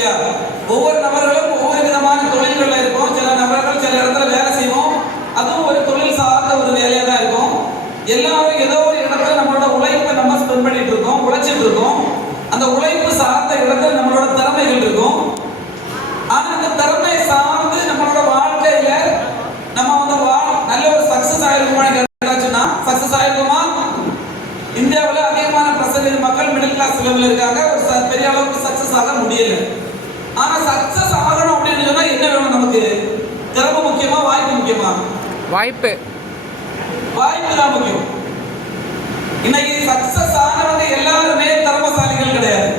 இல்லையா? ஒவ்வொரு நபர்களும் ஒவ்வொரு விதமான தொழில்கள்ல இருக்கும். சில நபர்கள் சில இடத்துல வேலை செய்வோம், அதுவும் ஒரு தொழில் சார்ந்த ஒரு வேலையா தான் இருக்கும். எல்லாரும் ஏதோ ஒரு இடத்துல நம்மளோட உழைப்பை நம்ம ஸ்பெண்ட் பண்ணிட்டு இருக்கோம், உழைச்சிட்டு இருக்கோம். அந்த உழைப்பு சார்ந்த இடத்துல நம்மளோட திறமைகள் இருக்கும். ஆனா அந்த திறமை சார்ந்து நம்மளோட வாழ்க்கையில நம்ம வந்து நல்ல ஒரு சக்சஸ் ஆயிருக்குமான்னு கேட்டாச்சுன்னா சக்சஸ் ஆயிருக்குமா? இந்தியாவில் அதிகமான % மக்கள் மிடில் கிளாஸ் லெவலில் இருக்காங்க. ஒரு பெரிய அளவுக்கு சக்சஸ் ஆக முடியல. ஆனா சக்சஸ் ஆகணும் அப்படின்னு சொன்னா என்ன வேணும்? நமக்கு திறமை முக்கியமா, வாய்ப்பு முக்கியமா? வாய்ப்பு தான் முக்கியம். இன்னைக்கு சக்சஸ் ஆனவங்க எல்லாருமே திறமைசாலிகள் கிடையாது.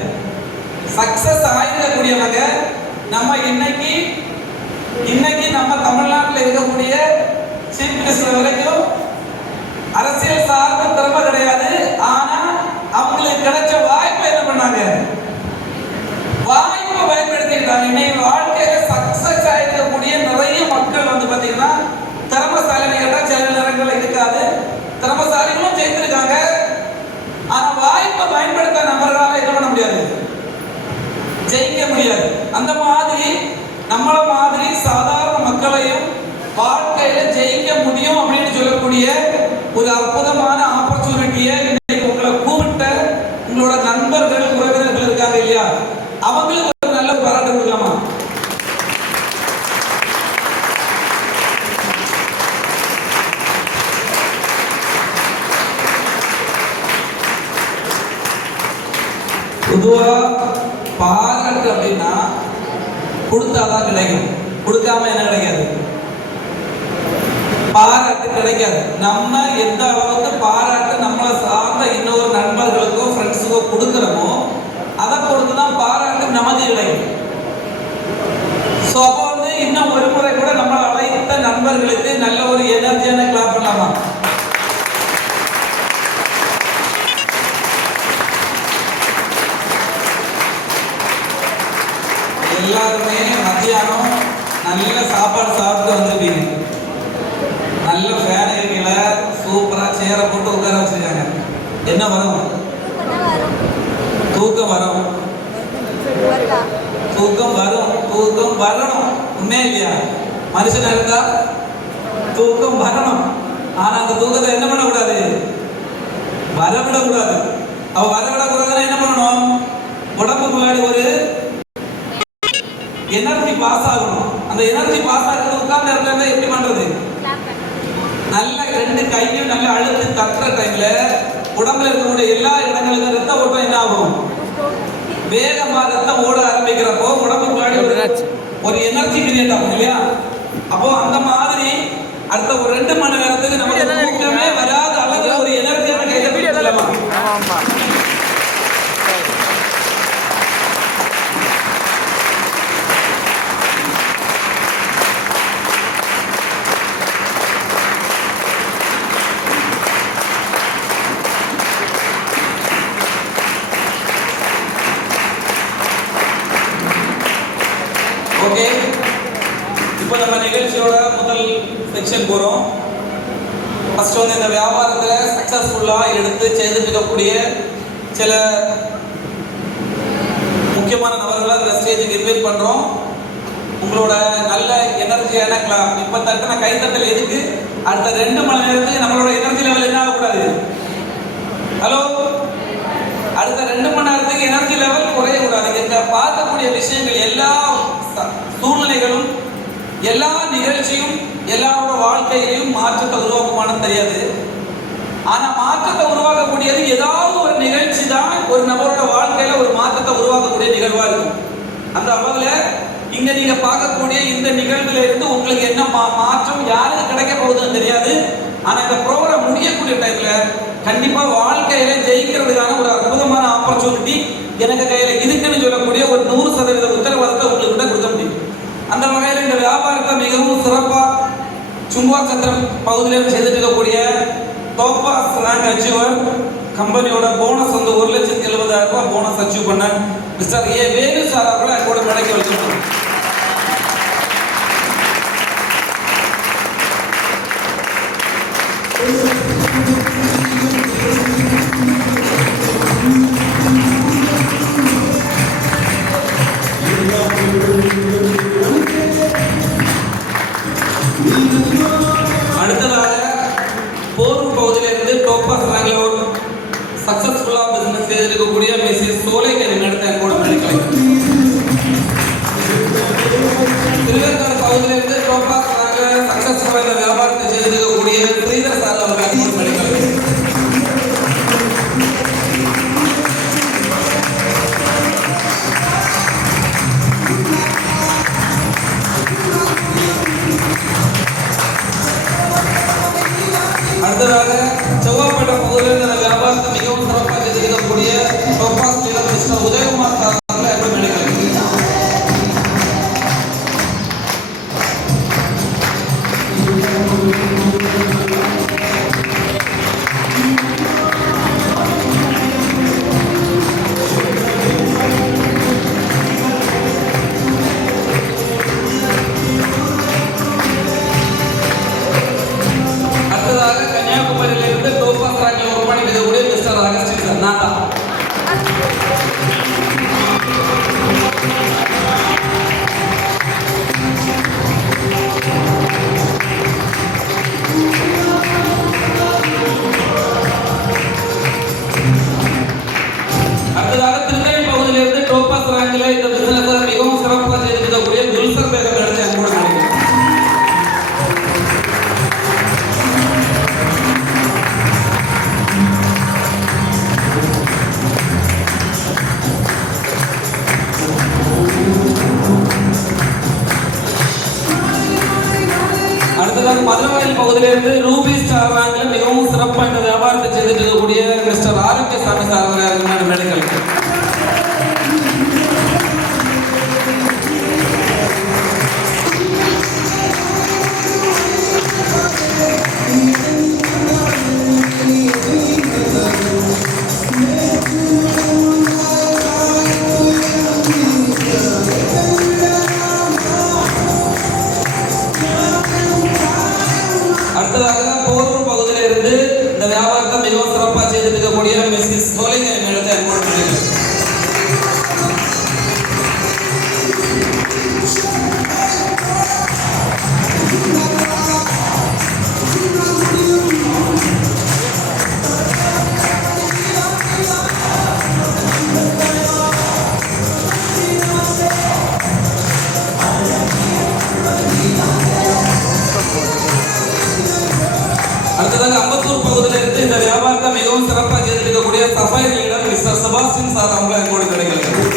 சக்சஸ் ஆகிடக்கூடியவங்க நம்ம இன்னைக்கு நம்ம தமிழ்நாட்டில் இருக்கக்கூடிய சீஃப் மினிஸ்டர் வரைக்கும் அரசியல் சார்ந்த திறமை கிடையாது. ஆனா அவங்களுக்கு கிடைச்ச வாய்ப்பை என்ன பண்ணாங்க? வாய்ப்பை பயன்படுத்திக்கிட்டாங்க. இன்னைக்கு வாழ்க்கையில சக்சஸ் ஆயிருக்கக்கூடிய நிறைய மக்கள் வந்து பாத்தீங்கன்னா திறமைசாலின்னு கேட்டா சில நேரங்கள் இருக்காது. திறமைசாலிகளும் ஜெயித்திருக்காங்க. ஆனா வாய்ப்பை பயன்படுத்த நபர்களால என்ன பண்ண முடியாது? ஜெயிக்க முடியாது. அந்த மாதிரி நம்மள மாதிரி சாதாரண மக்களையும் வாழ்க்கையில ஜெயிக்க முடியும் அப்படின்னு சொல்லக்கூடிய ஒரு அற்புதமான ஆப்பர்ச்சுனிட்டியை இன்னைக்கு உங்களை கூப்பிட்ட உங்களோட நண்பர்கள், உறவினர்கள் இருக்காங்க இல்லையா, அவங்களுக்கு ஒரு நல்ல பாராட்டு கொடுக்கலாமா? பொதுவா பாராட்டு அப்படின்னா கொடுத்தாதான் கிடைக்கும், கொடுக்காம என்ன கிடைக்காது? பாராட்டு கிடைக்காது. நம்ம எந்த அளவுக்கு பாராட்டு நம்மளை சார்ந்த இன்னொரு நண்பர்களுக்கோ ஃப்ரெண்ட்ஸுக்கோ கொடுக்குறோமோ அதை பொறுத்து தான் பாராட்டு நமக்கு கிடைக்கும். ஸோ அப்போ வந்து இன்னும் ஒரு முறை கூட நம்ம அழைத்த நண்பர்களுக்கு நல்ல ஒரு எனர்ஜியான கிளாப் பண்ணலாமா? எல்லாருமே மத்தியானம் நல்ல சாப்பாடு சாப்பிட்டு வந்துருப்பீங்க. நல்ல ஃபேன் இருக்கீங்கள, சூப்பரா சேரை போட்டு உட்கார வச்சிருக்காங்க. என்ன வரும்? தூக்கம் வரும். தூக்கம் வரும். தூக்கம் வரணும். உண்மையா இல்லையா? மனுஷனா இருந்தா தூக்கம் வரணும். ஆனா அந்த தூக்கத்தை என்ன பண்ணக்கூடாது? வரவிடக்கூடாது. அவ வரவிடக்கூடாதுன்னா என்ன பண்ணணும்? உடம்புக்கு முன்னாடி ஒரு எனர்ஜி பாஸ் ஆகணும். அந்த எனர்ஜி பாஸ் ஆகிறது உட்கார்ந்த இடத்துல எப்படி பண்றது? நல்ல ரெண்டு கையும் நல்ல அழுத்தி தட்டுற டைம்ல உடம்புல இருக்கக்கூடிய எல்லா இடங்களுக்கும் ரத்த ஓட்டம் என்ன ஆகும்? வேகமா ரத்தம் ஓட ஆரம்பிக்கிறப்போ உடம்புக்கு முன்னாடி ஒரு எனர்ஜி கிரியேட் ஆகும் இல்லையா? அப்போ அந்த மாதிரி அடுத்த ஒரு 2 மணி நேரத்துக்கு நமக்கு தூக்கமே வராத அளவுக்கு ஒரு எனர்ஜியான கையில பிடிக்கலாமா? ஓகே, இப்போ நம்ம நிகழ்ச்சியோட முதல் செக்ஷன் போறோம். ஃபர்ஸ்ட் வந்து இந்த வியாபாரத்துல சக்சஸ்ஃபுல்லா எடுத்து செய்துட்டு இருக்கக்கூடிய சில முக்கியமான நபர்களை இந்த ஸ்டேஜுக்கு இன்வைட் பண்றோம். உங்களோட நல்ல எனர்ஜியான கிளாப். இப்போ தட்டின கைத்தட்டல் எதுக்கு? அடுத்த 2 மணி நேரத்துக்கு நம்மளோட எனர்ஜி லெவல் என்ன ஆகக்கூடாது? ஹலோ, அடுத்த 2 மணி நேரத்துக்கு எனர்ஜி லெவல் குறையக்கூடாது. இங்க பார்க்கக்கூடிய விஷயங்கள் எல்லா சூழ்நிலைகளும் எல்லா நிகழ்ச்சியும் எல்லாரோட வாழ்க்கையிலையும் மாற்றத்தை உருவாக்குமானு தெரியாது. ஆனா மாற்றத்தை உருவாக்கக்கூடியது ஏதாவது ஒரு நிகழ்ச்சி தான் ஒரு நபரோட வாழ்க்கையில ஒரு மாற்றத்தை உருவாக்கக்கூடிய நிகழ்வா இருக்கும். அந்த வகையில இங்க நீங்க பார்க்கக்கூடிய இந்த நிகழ்வுல இருந்து உங்களுக்கு என்ன மாற்றம் யாருக்கு கிடைக்க போகுதுன்னு தெரியாது. ஆனா இந்த ப்ரோக்ராம் முடியக்கூடிய டைம்ல கண்டிப்பா வாழ்க்கையில ஜெயிக்கிறதுக்கான ஒரு அற்புதமான ஆப்பர்ச்சுனிட்டி எனக்கு கையில இருக்குன்னு சொல்லக்கூடிய ஒரு 100% உத்தரவாதத்தை உங்களுக்கு கூட கொடுக்க முடியும். அந்த வகையில் இந்த வியாபாரத்தை மிகவும் சிறப்பா சும்மா சத்திரம் பகுதியில் செய்துட்டு இருக்கக்கூடிய டோபாஸ் ரேங்க் அச்சீவர் கம்பெனியோட போனஸ் வந்து 1,70,000 ரூபாய் போனஸ் அச்சீவ் பண்ண மிஸ்டர் ஏ வேலு சார் அவர்களை கூட மேடைக்கு வச்சிருக்கோம். You திருநெல்வேலி பகுதியிலிருந்து ரூபி ஸ்டார் ரேங்க்ல மிகவும் சிறப்பாக இந்த வியாபாரத்தை செய்துட்டு இருக்கக்கூடிய மிஸ்டர் ஆரோக்கியசாமி சார் அவர்கள் மெடிக்கல். அடுத்ததாக போரூர் பகுதியில இருந்து இந்த வியாபாரத்தை மிகவும் சிறப்பாக செய்துட்டு இருக்கக்கூடிய மிஸ்ஸஸ் சோலைங்க மேடத்தை அனுமதி. அடுத்ததாக அம்பத்தூர் பகுதியில இருந்து இந்த வியாபாரத்தை மிகவும் சிறப்பாக செய்திருக்கக்கூடிய sapphire leader mister Sebastian sir அவங்களை எங்கோடு கிடைக்கிறது.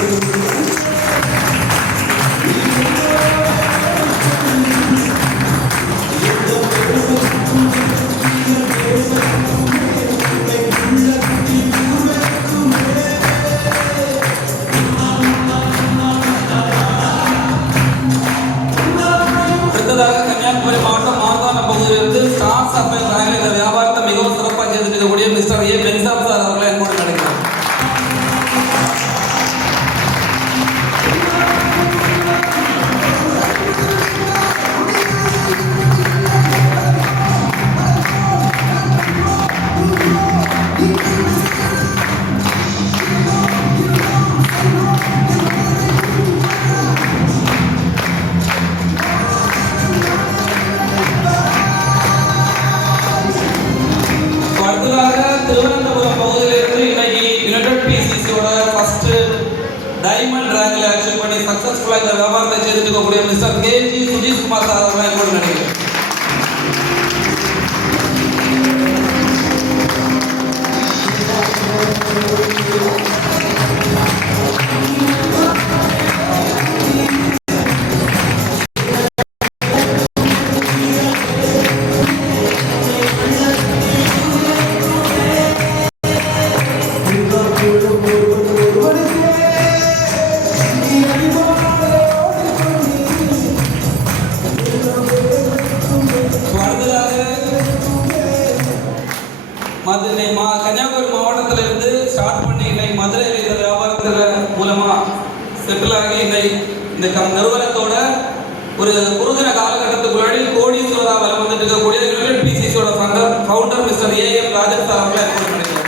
அடுத்ததாக கன்னியாகுமரி மாவட்டம் மாகாண பகுதியிலிருந்து ஸ்டார் சஃபைர் ரேங்க்ல இந்த வியாபாரத்தை மிகவும் சிறப்பாக செய்திருக்கக்கூடிய மிஸ்டர் ஏ பென்சாப் சார் அவர்களை எங்கோடு கிடைக்கிறது. அடுத்ததாக திருவனந்தபுரம் பகுதியிலிருந்து இன்னைக்கு யுனைடெட் பிசிசியோட ஃபர்ஸ்ட் டைமண்ட் ரேங்க்ல அச்சீவ் பண்ணி சக்சஸ்ஃபுல்லா இந்த வியாபாரத்தை செய்துட்டு இருக்கக்கூடிய mister KG Sujith Kumar sir அவர்களை எங்கோடு நினைக்கிறேன். கன்னியாகுமரி மாவட்டத்திலிருந்து ஸ்டார்ட் பண்ணி இன்னைக்கு மதுரையில் இந்த வியாபாரத்தில் மூலமா செட்டில் ஆகி இந்த நிறுவனத்தோட ஒரு குறுகின காலகட்டத்துக்குள்ளாடி கோடீஸ்வரா வலம் வந்துட்டு இருக்கக்கூடிய யுனைடெட் பிசிசியோட founder mister A M Rajan sir அவர்களை நினைக்கிறேன்.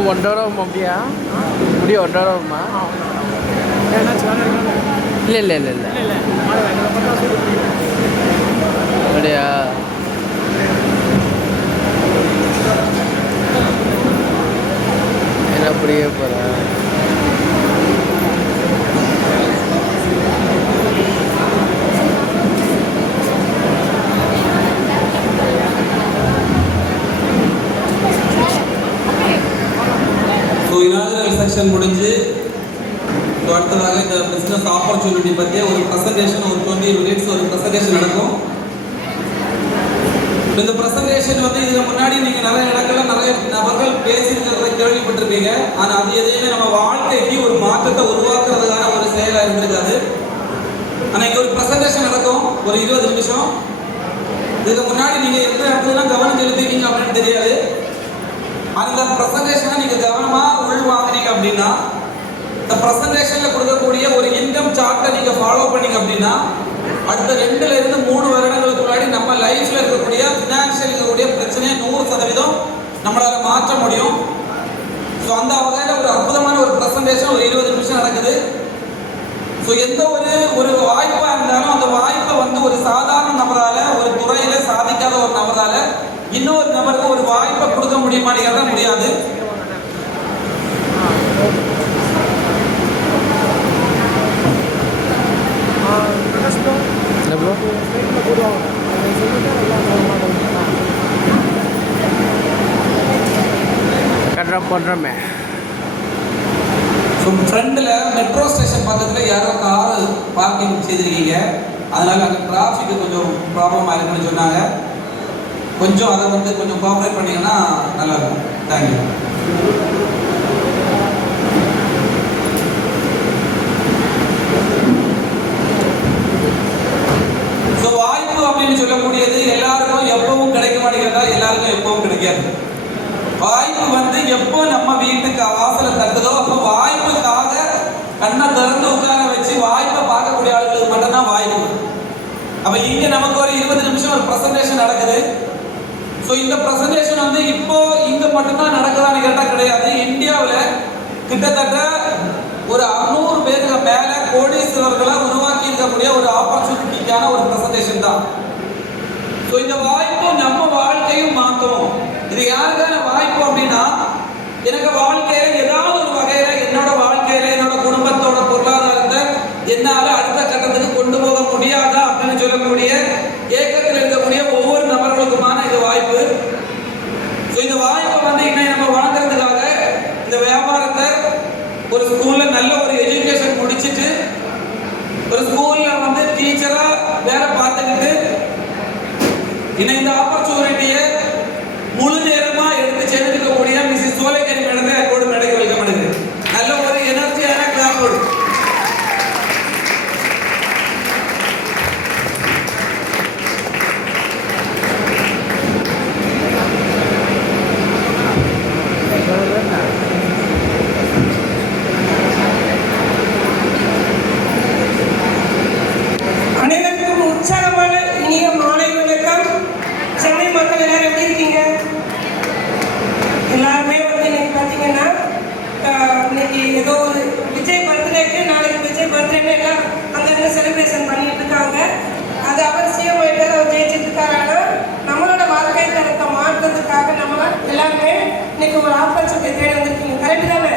இன்னும் 1 hour ஆகுமா? அப்படியா முடிய 1 hour ஆகுமா? இல்லை அப்படியா? என்ன அப்படியே போகிறேன். இனாகுரல் செக்ஷன் முடிஞ்சு அடுத்ததாக இந்த பிஸ்னஸ் ஆப்பர்ச்சுனிட்டி பற்றி ஒரு ப்ரெசன்டேஷன், ஒரு 20 minutes ஒரு ப்ரெசன்டேஷன் நடக்கும். இந்த ப்ரெசன்டேஷன் வந்து இதுக்கு முன்னாடி நீங்கள் நிறைய இடங்கள்ல நிறைய நபர்கள் பேசியிருக்கிறத கேள்விப்பட்டிருப்பீங்க. ஆனால் அது எதையுமே நம்ம வாழ்க்கைக்கு ஒரு மாற்றத்தை உருவாக்குறதுக்கான ஒரு செயலாக இருந்திருக்காது. ஆனால் இங்கே ஒரு ப்ரெசன்டேஷன் நடக்கும், ஒரு 20 நிமிஷம். இதுக்கு முன்னாடி நீங்கள் எந்த இடத்துல கவனம் செலுத்திருக்கீங்க அப்படின்னு தெரியாது. அந்த ப்ரெசன்டேஷனை நீங்கள் கவனமாக உள் வாங்கினீங்க அப்படின்னா, இந்த ப்ரெசன்டேஷனில் கொடுக்கக்கூடிய ஒரு இன்கம் சார்ட்டை நீங்கள் ஃபாலோ பண்ணீங்க அப்படின்னா, அடுத்த 2 இருந்து 3 வருடங்களுக்கு முன்னாடி நம்ம லைஃப்பில் இருக்கக்கூடிய ஃபினான்ஷியல் இருக்கக்கூடிய பிரச்சனையை 100% நம்மளால் மாற்ற முடியும். ஸோ அந்த வகையில் ஒரு அற்புதமான ஒரு ப்ரெசன்டேஷன் ஒரு 20 நிமிஷம் நடக்குது. ஸோ எந்த ஒரு வாய்ப்பாக இருந்தாலும் அந்த வாய்ப்பை வந்து ஒரு சாதாரண நபரால், ஒரு துறையில் சாதிக்காத ஒரு நபரால் இன்னொரு நபருக்கு ஒரு வாய்ப்பை கொடுக்க முடியுமான்னு முடியாது. பண்ணுறோமே. ஸோ ஃப்ரெண்டில் மெட்ரோ ஸ்டேஷன் பக்கத்தில் யாரோ கார் பார்க்கிங் செய்திருக்கீங்க. அதனால் அங்கே டிராஃபிக்கு கொஞ்சம் ப்ராப்ளமாக இருக்குன்னு சொன்னாங்க. கொஞ்சம் அதை வந்து கொஞ்சம் கோஆப்ரேட் பண்ணிங்கன்னா நல்லாயிருக்கும். தேங்க்யூ. ஸோ வாய்ப்பு அப்படின்னு சொல்லக்கூடியது எல்லாருக்கும் எப்பவும் கிடைக்க மாட்டேங்கிறதா, எல்லாருக்கும் எப்பவும் கிடைக்காது. வாய்ப்பு வந்து எப்போ நம்ம வீட்டுக்கு வாசலை தட்டுதோ அப்போ வாய்ப்புக்காக கண்ணை திறந்து உட்கார வச்சு வாய்ப்பை பார்க்கக்கூடிய ஆளுகளுக்கு மட்டும்தான் வாய்ப்பு. அப்போ இங்கே நமக்கு ஒரு 20 நிமிஷம் ஒரு ப்ரெசன்டேஷன் நடக்குது. ஸோ இந்த ப்ரெசன்டேஷன் வந்து இப்போ இங்கே மட்டும்தான் நடக்குதான்னு கேட்டால் கிடையாது. இந்தியாவில் கிட்டத்தட்ட ஒரு 600 பேருக்கு மேலே கோடீஸ்வரர்களை உருவாக்கி இருக்கக்கூடிய ஒரு ஆப்பர்ச்சுனிட்டிக்கான ஒரு ப்ரெசன்டேஷன் தான். ஸோ இந்த வாய்ப்பு நம்ம வாழ்க்கையும் மாற்றும். இது யாருக்கான வாய்ப்பு அப்படின்னா, எனக்கு வாழ்க்கையில் ஏதாவது ஒரு வகையில் என்னோட வாழ்க்கையில் என்னோட குடும்பத்தோட பொருளாதாரத்தை என்னால் அடுத்த கட்டத்துக்கு கொண்டு போக முடியாதா அப்படின்னு சொல்லக்கூடிய ஏக்கத்தில் இருக்கக்கூடிய ஒவ்வொரு நபர்களுக்குமான இது வாய்ப்பு. ஸோ இந்த வாய்ப்பை வந்து இன்னும் நம்ம வளர்க்கறதுக்காக இந்த வியாபாரத்தை ஒரு ஸ்கூலில் நல்ல ஒரு எஜுகேஷன் முடிச்சுட்டு ஒரு ஸ்கூலில் வந்து டீச்சராக வேலை பார்த்துக்கிட்டு இன்னும் இந்த ஆப்பர்ச்சுனிட்டியை முழு நேரமாக எடுத்து சேர்ந்துக்கக்கூடிய மிஸ்ஸஸ் சோலைக்கரி மேடத்தை கூட மேடைக்கு வெல்கம் பண்ணுது. நல்ல ஒரு எனர்ஜியான கிளாப்போடு. அனைவருக்கும் உற்சாகமான இனிய மாலை வணக்கம். சென்னை மக்கள் எல்லாரும் எப்படி இருக்கீங்க? எல்லாருமே வந்து இன்னைக்கு பார்த்தீங்கன்னா இன்னைக்கு ஏதோ ஒரு விஜய் பர்த்டேக்கு, நாளைக்கு விஜய் பர்த்டேன்னு எல்லாம் அங்கங்கே செலிப்ரேஷன் பண்ணிட்டு இருக்காங்க. அது அவர் சிஎம் ஆகிட்டார், அவர் ஜெயிச்சுட்டு இருக்காரு. ஆனால் நம்மளோட வாழ்க்கை தரத்தை மாற்றுறதுக்காக நம்ம எல்லாருமே இன்னைக்கு ஒரு ஆப்பர்ச்சுனிட்டி தேடி வந்திருக்கீங்க. கரெக்டு தானே?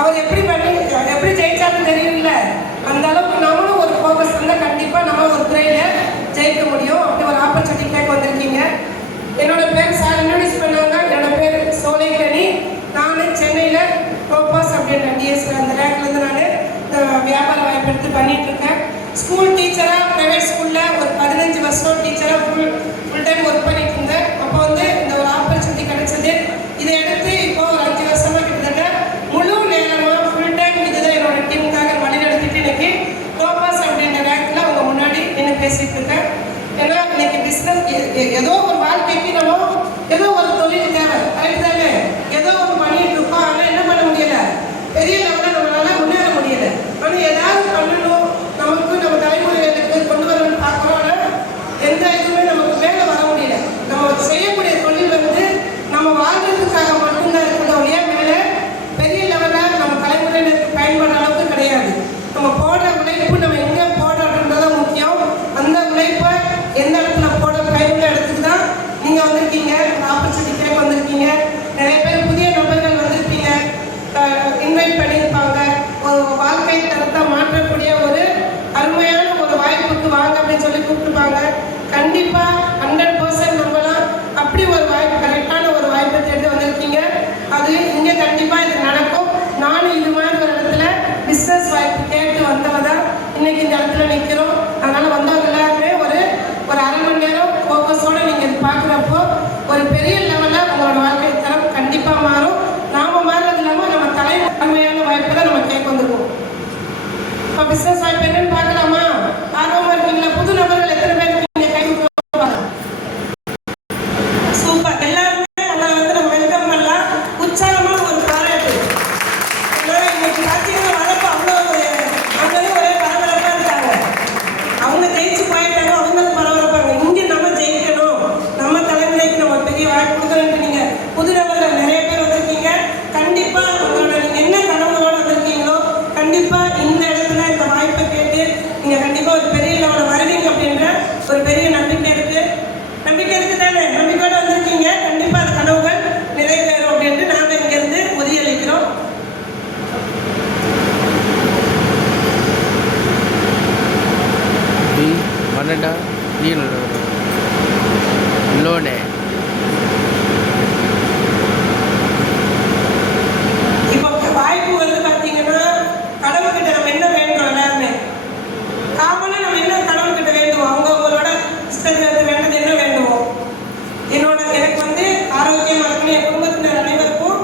அவர் எப்படி ஜெயிச்சாலும் தெரியல. அந்த அளவுக்கு நம்மளும் ஒரு ஃபோக்கஸ் இருந்தால் கண்டிப்பாக நம்ம ஒரு துறையில் ஜெயிக்க முடியும். அப்படி ஒரு ஆப்பர்ச்சுனிட்டி கேட்க வந்திருக்கீங்க. என்னோட பேர் சார் இன்ட்ரோடியூஸ் பண்ணாங்க. என்னோட பேர் சோலைக்கனி. நான் சென்னையில் ப்ரோபாஸ் அப்படின்ற டிஎஸ்ல அந்த ரேங்க்லேருந்து நான் வியாபார வாய்ப்பு எடுத்து பண்ணிட்டு இருக்கேன். ஸ்கூல் டீச்சராக ப்ரைவேட் ஸ்கூலில் ஒரு 15 வருஷம் டீச்சராக ஃபுல் டைம் ஒர்க் பண்ணிட்டு இருந்தேன். அப்போ வந்து இந்த ஒரு ஆப்பர்ச்சுனிட்டி கிடைச்சது. இதை எடுத்து இப்போ ஒரு 5 வருஷமாக கிட்டத்தட்ட முழு நேரமாக ஃபுல் டைம் இதுதான் என்னோட டீமுக்காக வழி நடத்திட்டு இன்னைக்கு ப்ரோபாஸ் அப்படின்ற ரேங்க்ல அவங்க முன்னாடி என்ன பேசிட்டு இருக்கேன். ஏன்னா இன்னைக்கு பிஸ்னஸ் ஏதோ ஒரு வாழ்க்கைக்கு நம்ம ஏதோ ஒரு தொழில் தேவை. கரெக்ட் தானே? ஏதோ ஒன்று பண்ணிட்டு இருக்கோம். ஆனால் என்ன பண்ண முடியல, பெரிய லெவலில் நம்மளால முன்னேற முடியல. ஆனால் ஏதாவது பண்ணணும், நமக்கு நம்ம தலைமுறைகளுக்கு கொண்டு வரணும்னு பார்க்குறோம். ஆனால் எந்த இதுவுமே நமக்கு மேலே வர முடியல. நம்ம வந்திருக்கீங்க, ஆப்பர்ச்சுனிட்டி கேட்க வந்திருக்கீங்க. நிறைய பேர் புதிய நபர்கள் வந்திருப்பீங்க, இன்வைட் பண்ணியிருப்பாங்க. ஒரு வாழ்க்கை தரத்தை மாற்றக்கூடிய ஒரு அருமையான ஒரு வாய்ப்புக்கு வாங்க அப்படின்னு சொல்லி கூப்பிட்டுருப்பாங்க. கண்டிப்பாக 100% நம்பலாம். அப்படி ஒரு வாய்ப்பு, கரெக்டான ஒரு வாய்ப்பை தேடி வந்திருக்கீங்க. அது இங்கே கண்டிப்பாக இது நடக்கும். நானும் இது மாதிரி ஒரு இடத்துல பிஸ்னஸ் வாய்ப்பு கேட்டு வந்தவ தான் இன்னைக்கு இந்த இடத்துல நிற்கிறோம். அதனால் வந்தவங்க எல்லாருமே ஒரு அரை மணி நேரம் ஃபோக்கஸோடு நீங்கள் இது பார்க்குறப்போ ஒரு பெரிய லெவலில் உங்களோட வாழ்க்கை தரம் கண்டிப்பாக மாறும். நாம் மாறுறது இல்லாமல் நம்ம தலைமையான வாய்ப்பை தான் நம்ம கேட்க வந்துருக்கோம். இப்போ பிஸ்னஸ் வாய்ப்பு என்னன்னு பார்க்கலாமா? ஆர்வமாக இருக்கீங்களா? புது நபர்கள் எத்தனை பேர் இருக்கீங்க? கை கொடுக்கலாம். சூப்பர். எல்லாருமே அவங்களை வந்து நம்ம வெல்கம் பண்ணலாம். உற்சாகமான ஒரு பாராட்டு. ஏன்னா இன்னைக்கு பார்த்தீங்கன்னா வரப்போ அவ்வளோ அங்கே ஒரே பரபரப்பாக இருக்காங்க. அவங்க ஜெயிச்சு போயிட்டாங்க, அவங்களுக்கு பரபரப்பாங்க. இங்கே நம்ம ஜெயிக்கணும், நம்ம தலைமுறைக்கு நம்ம பெரிய வாய்ப்பு கொடுக்குறேன்ட்டு நீங்கள் புது நபர்கள் நிறைய பேர் வந்திருக்கீங்க. கண்டிப்பாக உங்களோட நீங்கள் என்ன கனவுகளோடு வந்திருக்கீங்களோ கண்டிப்பாக இந்த இடத்துல இந்த வாய்ப்பை கேட்டு நீங்கள் கண்டிப்பாக ஒரு பெரிய லெவலில் வருவீங்க அப்படின்ற ஒரு பெரிய நம்பிக்கை இருக்குது. நம்பிக்கை இருக்குது தானே? நம்பிக்கையோடு வந்திருக்கீங்க. கண்டிப்பாக அந்த கனவுகள் நிறைவேறும் அப்படின்ட்டு நாங்கள் இங்கேருந்து உறுதியளிக்கிறோம். டி பன்னெண்டா லோனே இப்போ வாய்ப்பு வந்து பார்த்தீங்கன்னா கடவுள்கிட்ட நம்ம என்ன வேண்டுறோம்? எல்லாருமே காமனாக நம்ம என்ன கடவுள்கிட்ட வேண்டுவோம்? அவங்களோட இஷ்டத்தில் வேண்டது என்ன வேண்டுவோம்? எனக்கு வந்து ஆரோக்கியமாக இருக்கணும், என் குடும்பத்தினர் அனைவருக்கும்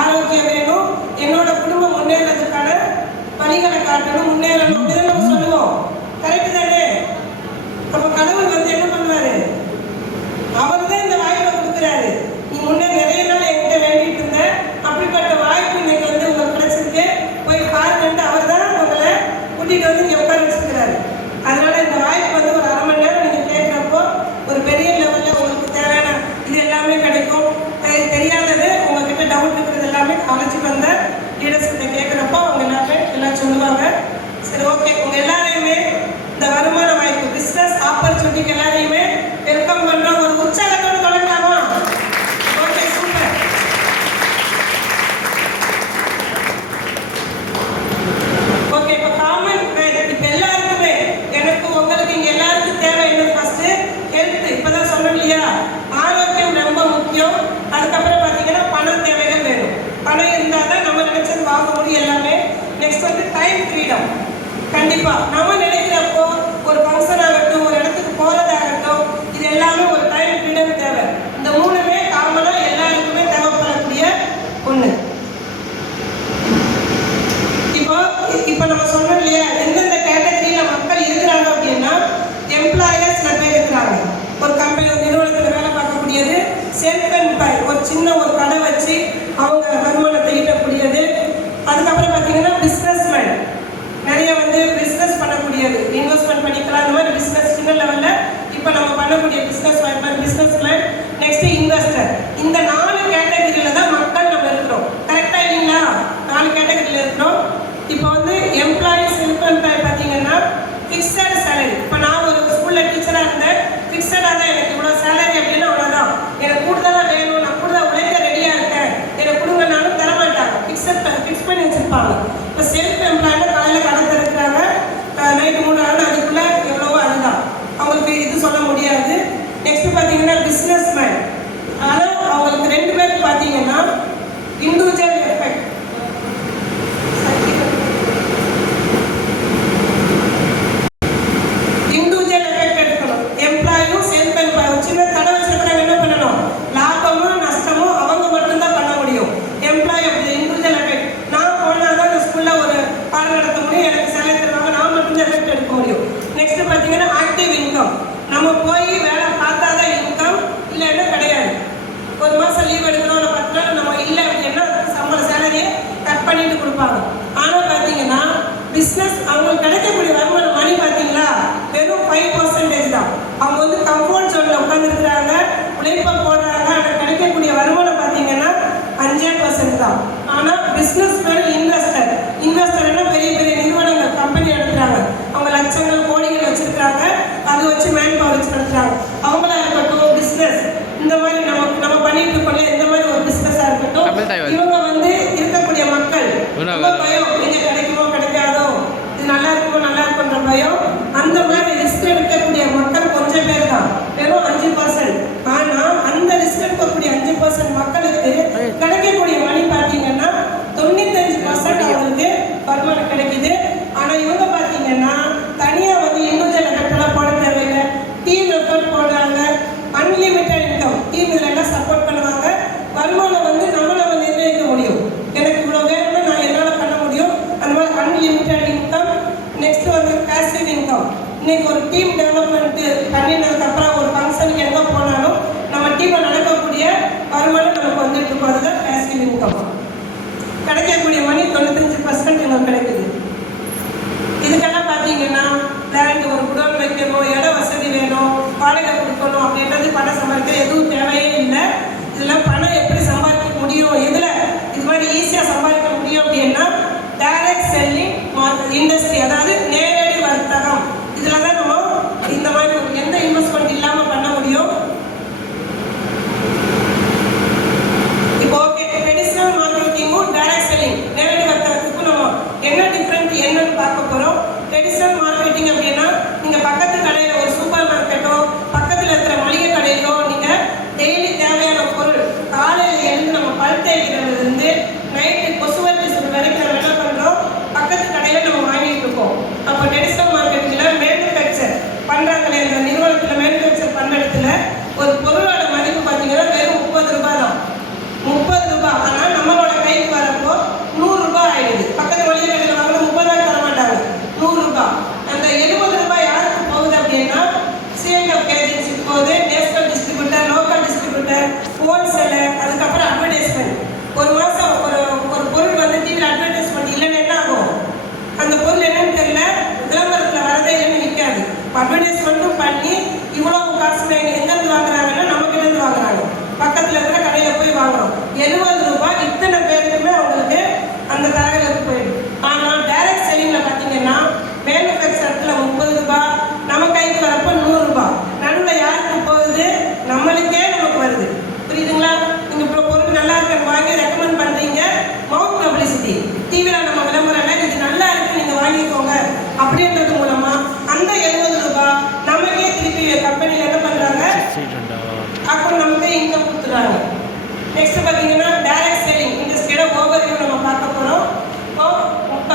ஆரோக்கியம் வேணும், என்னோட குடும்பம் முன்னேறதுக்கான வழிகளை காட்டணும், முன்னேறணும் அப்படின்னு நம்ம சொல்லுவோம். கரெக்டு தானே? அப்போ கடவுள் வந்து என்ன பண்ணுவார்? அவர் தான் இந்த வாய்ப்பை கொடுக்குறாரு. நீ முன்னே நிறைய நாள் என்கிட்ட வேண்டிட்டு இருந்த, அப்படிப்பட்ட வாய்ப்பு இன்னைக்கு வந்து உங்களுக்கு கிடைச்சிருக்கு, போய் பாருங்கன்ட்டு அவர் தான் உங்களை கூட்டிகிட்டு வந்து இங்கே உட்கார வச்சுருக்கிறாரு. அதனால இந்த வாய்ப்பு வந்து ஒரு அரை மணி நேரம் நீங்கள் கேட்குறப்போ ஒரு பெரிய லெவலில் உங்களுக்கு தேவையான இது எல்லாமே கிடைக்கும். தெரியாதது உங்ககிட்ட டவுட் இருக்கிறது எல்லாமே அழைச்சிட்டு வந்த லீடர்ஸ் கிட்ட கேட்குறப்போ அவங்க எல்லாமே எல்லாம் சொல்லுவாங்க. சரி, ஓகே. உங்கள் எல்லாரையுமே இந்த வருமான வாய்ப்பு பிஸ்னஸ் ஆப்பர்ச்சுனிட்டிக்கு எல்லாரையுமே வெல்கம் பண்ணுறோம். ஒரு உற்சாகத்தோடு தொடங்கலாமா? Okay, super. ஓகே, இப்போ காமன் இப்போ எல்லாருக்குமே எனக்கு உங்களுக்கு இங்கே எல்லாருக்கும் தேவை என்ன? First health. இப்போ தான் சொன்னோம் இல்லையா, ஆரோக்கியம் ரொம்ப முக்கியம். அதுக்கப்புறம் பார்த்தீங்கன்னா பண தேவைகள் வேணும். பணம் இருந்தால் தான் நம்ம நினைச்சது வாங்க முடியும் எல்லாமே. நெக்ஸ்ட் வந்து டைம் ஃப்ரீடம். கண்டிப்பாக நம்ம நினைக்கிறப்போ ஒரு ஃபங்க்ஷன் ஆகட்டும், ஒரு இடத்துக்கு போகிறதாகட்டும், இது எல்லாமே ஒரு டைம் ஃப்ரீடம் தேவை. இந்த மூணுமே காமனாக எல்லாருக்குமே தேவைப்படக்கூடிய ஒன்று. இப்போ நம்ம சொன்னோம் இல்லையா, எந்தெந்த கேட்டகரியில் மக்கள் இருக்கிறாங்க அப்படின்னா, எம்ப்ளாயர்ஸ் சில பேர் இருக்கிறாங்க. ஒரு கம்பெனி, ஒரு நிறுவனத்தில் வேலை பார்க்கக்கூடியது. செல்ஃப் எம்ப்ளாய், ஒரு சின்ன ஒரு கடை வச்சு அவங்க வருமானத்தை ஈட்டக்கூடியது. அதுக்கப்புறம் பார்த்தீங்கன்னா பிஸ்னஸ்மேன், நிறைய வந்து பிஸ்னஸ் பண்ணக்கூடியது, இன்வெஸ்ட்மெண்ட் பண்ணிக்கலாம். அந்த மாதிரி பிஸ்னஸ் சின்ன லெவலில் இப்போ நம்ம பண்ணக்கூடிய பிஸ்னஸ் வாய்ப்பு பிஸ்னஸ்மேன். Next investor. இந்த 4 கேட்டகரியில் தான் மக்கள் நம்ம இருக்கிறோம். கரெக்டாக இல்லைங்களா? 4 கேட்டகரியில் இருக்கிறோம். இப்போ வந்து எம்ப்ளாயி, செல்ஃப் எம்ப்ளாய் பார்த்தீங்கன்னா ஃபிக்ஸட் சேலரி. இப்போ நான் ஒரு ஸ்கூலில் டீச்சராக இருந்தேன், ஃபிக்ஸடாக தான் எனக்கு இவ்வளோ சேலரி அப்படின்னு அவ்வளோதான். எனக்கு கூடுதலாக வேணும், நான் கூடுதலாக உழைக்க ரெடியாக இருக்கேன், எனக்கு கொடுங்கனாலும் தரமாட்டாங்க. ஃபிக்ஸ் பண்ணி வச்சுருப்பாங்க. இப்போ செல்ஃப் எம்ப்ளாய்னா காலையில் கடை திறக்கிறாங்க, நைட்டு 3 ஆகும், அதுக்குள்ளே எவ்வளவோ அதுதான். அவங்களுக்கு இது சொல்ல முடியாது. நெக்ஸ்ட் பார்த்தீங்கன்னா பிஸ்னஸ்மேன். இவங்க வந்து இருக்கக்கூடிய மக்கள் ரொம்ப பயம், எங்க கிடைக்குமோ கிடைக்காதோ, இது நல்லா இருக்குமோ நல்லா இருக்குன்ற பயம். அந்த மாதிரி ரிஸ்க் எடுக்கக்கூடிய மக்கள் கொஞ்சம் பேர் தான், வெறும் 5%. ஆனா அந்த ரிஸ்க் எடுக்கக்கூடிய 5% மக்களுக்கு கிடைக்கக்கூடிய மணி பார்த்தீங்கன்னா 95% அவங்களுக்கு வருமானம் கிடைக்குது. ஆனா இவங்க பார்த்தீங்கன்னா தனியா வந்து இண்டிவிஜுவல் எஃபெக்ட்லாம் போட தேவையில்லை, டீம் எஃபெக்ட் போடுறாங்க. அன்லிமிட்டட் இன்கம், டீம் இதில் எல்லாம் சப்போர்ட் பண்ணுவாங்க. வருமானம் வந்து நம்மளை வந்து நிர்ணயிக்க முடியும், எனக்கு இவ்வளோ வேணும்னா நான் என்னால் பண்ண முடியும். அந்த மாதிரி அன்லிமிட்டட் இன்கம். நெக்ஸ்ட் வந்து பேசிவ் இன்கம். இன்னைக்கு ஒரு டீம் டெவலப்மெண்ட் பண்ணினதுக்கப்புறம் ஒரு ஃபங்க்ஷனுக்கு எங்கே போனாலும் நம்ம டீமில் நடக்கக்கூடிய வருமானம் நமக்கு வந்துட்டு இருக்கும். அதுதான் பேசிவ் இன்கம். கிடைக்கக்கூடிய மணி 95% நமக்கு கிடைக்குது. இதுக்கெல்லாம் பார்த்தீங்கன்னா லேண்ட், ஒரு குடோன் வைக்கணும், இட வசதி வேணும், வாடகை கொடுக்கணும் அப்படின்றது பணம் சம்பாதிக்க எதுவும் தேவையே இல்லை. இதெல்லாம் பணம் எப்படி சம்பாதிக்க முடியும், இதில் இது மாதிரி ஈஸியாக சம்பாதிக்க முடியும் அப்படின்னா டைரக்ட் செல்லிங் இண்டஸ்ட்ரி, அதாவது நேரடி வர்த்தகம். இதில் தான் நம்ம இந்த மாதிரி எந்த இன்வெஸ்ட்மெண்ட் இல்லாமல் பண்ண முடியும். இப்போ ஓகே, ட்ரெடிஷ்னல் மார்க்கெட்டிங்கும் டைரக்ட் செல்லிங் நேரடி வர்த்தகத்துக்கும் நம்ம என்ன டிஃப்ரெண்ட் என்னன்னு பார்க்க போகிறோம். ட்ரெடிஷ்னல் மார்க்கெட்டிங் அப்படின்னா நீங்கள் பக்கத்து கடையில் ஒரு சூப்பர் மார்க்கெட்டோ பக்கத்தில் இருக்கிற மளிகை கடையிலோ நீங்கள் டெய்லி தேவையான பொருள் காலையில் எழுந்து நம்ம பல் தேய்க்கிறதுலேருந்து நைட்டு கொசுவத்தி சுடு வரைக்கும் நம்ம என்ன பண்ணுறோம், பக்கத்து கடையில் நம்ம வாங்கிட்டு இருக்கோம். அப்போ ட்ரெடிஷ்னல் மார்க்கெட்டிங்கில் மேனுஃபேக்சர் பண்ணுறாங்களே, இந்த நிறுவனத்தில் மேனுஃபேக்சர் பண்ணுற இடத்துல ஒரு பொருளோட மதிப்பு பார்த்தீங்கன்னா வெறும் 30 ரூபாய் தான். 30 ரூபாய். ஆனால் நம்மளோட கைக்கு வரப்போ 100 ரூபாய் ஆயிடுது. பக்கத்து மளிகை கடையில் வாங்கினா 30 ரூபாய் தர மாட்டாங்க, 100 ரூபாய். அந்த 70 ரூபாய் யாருக்கு போகுது அப்படின்னா சிஎன்எஃப் ஏஜென்சி போகுது, national distributor, local distributor, wholesaler, அதுக்கப்புறம் அட்வர்டைஸ்மெண்ட். ஒரு மாதம் ஒரு பொருள் வந்து டிவியில் அட்வர்டைஸ்மெண்ட் இல்லைன்னு என்ன ஆகும், அந்த பொருள் என்னன்னு தெரியல, விளம்பரத்தில் வரதே இல்லைன்னு நிற்காது. அட்வர்டைஸ்மெண்ட்டும் பண்ணி இவ்வளவு காசு எங்கேருந்து வாங்குறாங்கன்னா நம்மகிட்டேருந்து வாங்குறாங்க, பக்கத்தில் இருக்கிற கடையில் போய் வாங்குறோம். 70 ரூபாய் இத்தனை பேருக்குமே அவங்களுக்கு அந்த தரகளுக்கு போயிடும். ஆனால் டைரக்ட் செல்லிங்கில் பார்த்தீங்கன்னா மேனுஃபேக்சரத்தில் 30 ரூபாய், நம்ம கைக்கு வரப்போ 100 ரூபாய். நடுவில் யாருக்கு போகுது, நம்மளுக்கே நமக்கு வருது. புரியுதுங்களா? நீங்கள் இப்போ பொருள் நல்லா இருக்குன்னு வாங்கி ரெக்கமெண்ட் பண்ணுறீங்க, மவுத் பப்ளிசிட்டி, டிவியில் நம்ம விளம்பரம் இது நல்லா இருக்கு நீங்கள் வாங்கிக்கோங்க அப்படின்றது மூலமாக அந்த 70 ரூபாய் நமக்கே திருப்பி கம்பெனியில் என்ன பண்ணுறாங்க, அப்போ நமக்கு இன்கம் கொடுத்துறாங்க. நெக்ஸ்ட் பார்த்தீங்கன்னா டைரக்ட் செல்லிங் இண்டஸ்ட்ரியோட ஓவர்வியூ நம்ம பார்க்க போகிறோம்.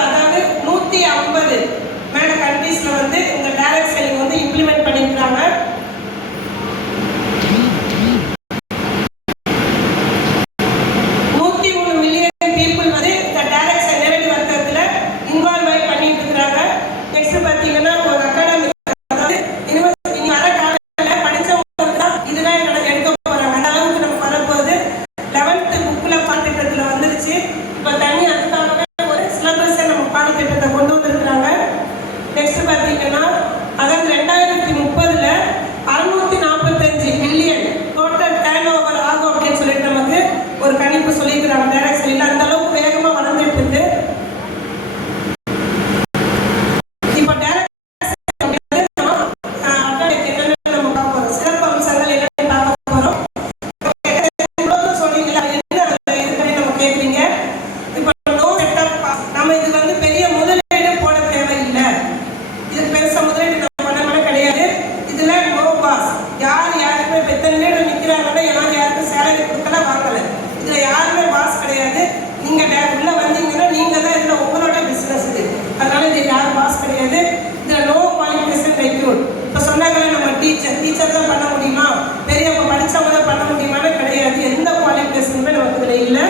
அதாவது 150 மேல கண்ட்ரீஸில் வந்து இந்த டைரக்ட் செல்லிங் வந்து இம்ப்ளிமெண்ட் பண்ணியிருக்காங்க. 103 மில்லியன் பீப்புள் வந்து இந்த டைரக்ட் நேரடி வர்த்தகத்தில் இன்வால்வ் ஆகி பண்ணிட்டு இருக்கிறாங்க. நெக்ஸ்ட் பார்த்தீங்கன்னா ஒரு அகாடமி, அதாவது யூனிவர்சிட்டி வர காலத்தில் படித்தவங்க தான் இதுதான் எடுக்க போகிறாங்க. அந்த அளவுக்கு நம்ம வரப்போகுது. 11th புக்கில் பாடத்திட்டத்தில் வந்துருச்சு. இப்போ தனி அதுக்காகவே ஒரு சிலபஸை நம்ம பாடத்திட்டத்தை கொண்டு வந்திருக்கிறாங்க. நெக்ஸ்ட் பார்த்தீங்கன்னா அதாவது 2030 645 பில்லியன் டோட்டல் டர்ன் ஓவர் ஆகும் அப்படின்னு சொல்லிட்டு நமக்கு ஒரு கணிப்பு சொல்லியிருக்கிறாங்க. டைரக்ட் செல்லிங் அந்த அளவுக்கு வேகமாக வளர்ந்துட்டு இருக்கு. இப்போ டைரக்ட் நம்ம பார்க்க போகிறோம், சிறப்பு அம்சங்கள் என்னன்னு பார்க்க போகிறோம். சொன்னீங்களா என்ன இதுக்கடி நம்ம கேட்குறீங்க. இப்போ நோ செட்டப், நம்ம இது வந்து பெரிய முதலீடு போட தேவையில்லை, இது பெருசாக முதலீடு நம்ம பண்ண கிடையாது. இதில் நோ பாஸ், யாருக்குமே இப்போ எத்தனை பேர் நிற்கிறாங்கன்னா யாருக்கும் சேலரி கொடுக்கல வாங்கலை. இதில் யாருமே பாஸ் கிடையாது. நீங்கள் உள்ள வந்தீங்கன்னா நீங்கள் தான் இதில் உங்களோட பிஸ்னஸ் இது, அதனால இது யாரும் பாஸ் கிடையாது. இதில் நோ குவாலிஃபிகேஷன் ரெக்ரூட். இப்போ சொன்னாங்களே நம்ம டீச்சர் தான் பண்ண முடியுமா, பெரியவங்க படித்தவங்க தான் பண்ண முடியுமான்னு கிடையாது. எந்த குவாலிஃபிகேஷனுமே நமக்கு இதில் இல்லை.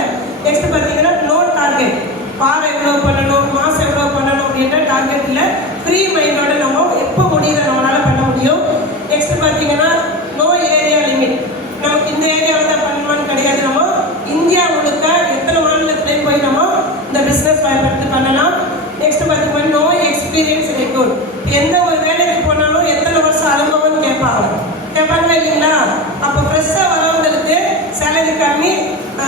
நெக்ஸ்ட் பார்த்தீங்கன்னா நோ டார்கெட், வாரம் எவ்வளோ பண்ணணும், மாதம் எவ்வளோ பண்ணணும் அப்படின்ற டார்கெட் இல்லை. ஃப்ரீ மைண்டோட நம்ம எப்போ முடியுத நம்மளால் பண்ண முடியும். நெக்ஸ்ட் பார்த்தீங்கன்னா நோ ஏரியா லிமிட், நமக்கு இந்த ஏரியாவில் தான் பண்ணணும்னு கிடையாது. நம்ம இந்தியா முழுக்க எத்தனை மாநிலத்திலையும் போய் நம்ம இந்த பிஸ்னஸ் பயன்படுத்தி பண்ணலாம். நெக்ஸ்ட் பார்த்தீங்கன்னா நோ எக்ஸ்பீரியன்ஸ் ரெக்ரூட், எந்த ஒரு வேலைக்கு போனாலும் எத்தனை வருஷம் அனுபவம்னு கேட்பாங்களா இல்லைங்களா. அப்போ ஃப்ரெஷ்ஷாக வரவங்களுக்கு சேலரி கம்மி,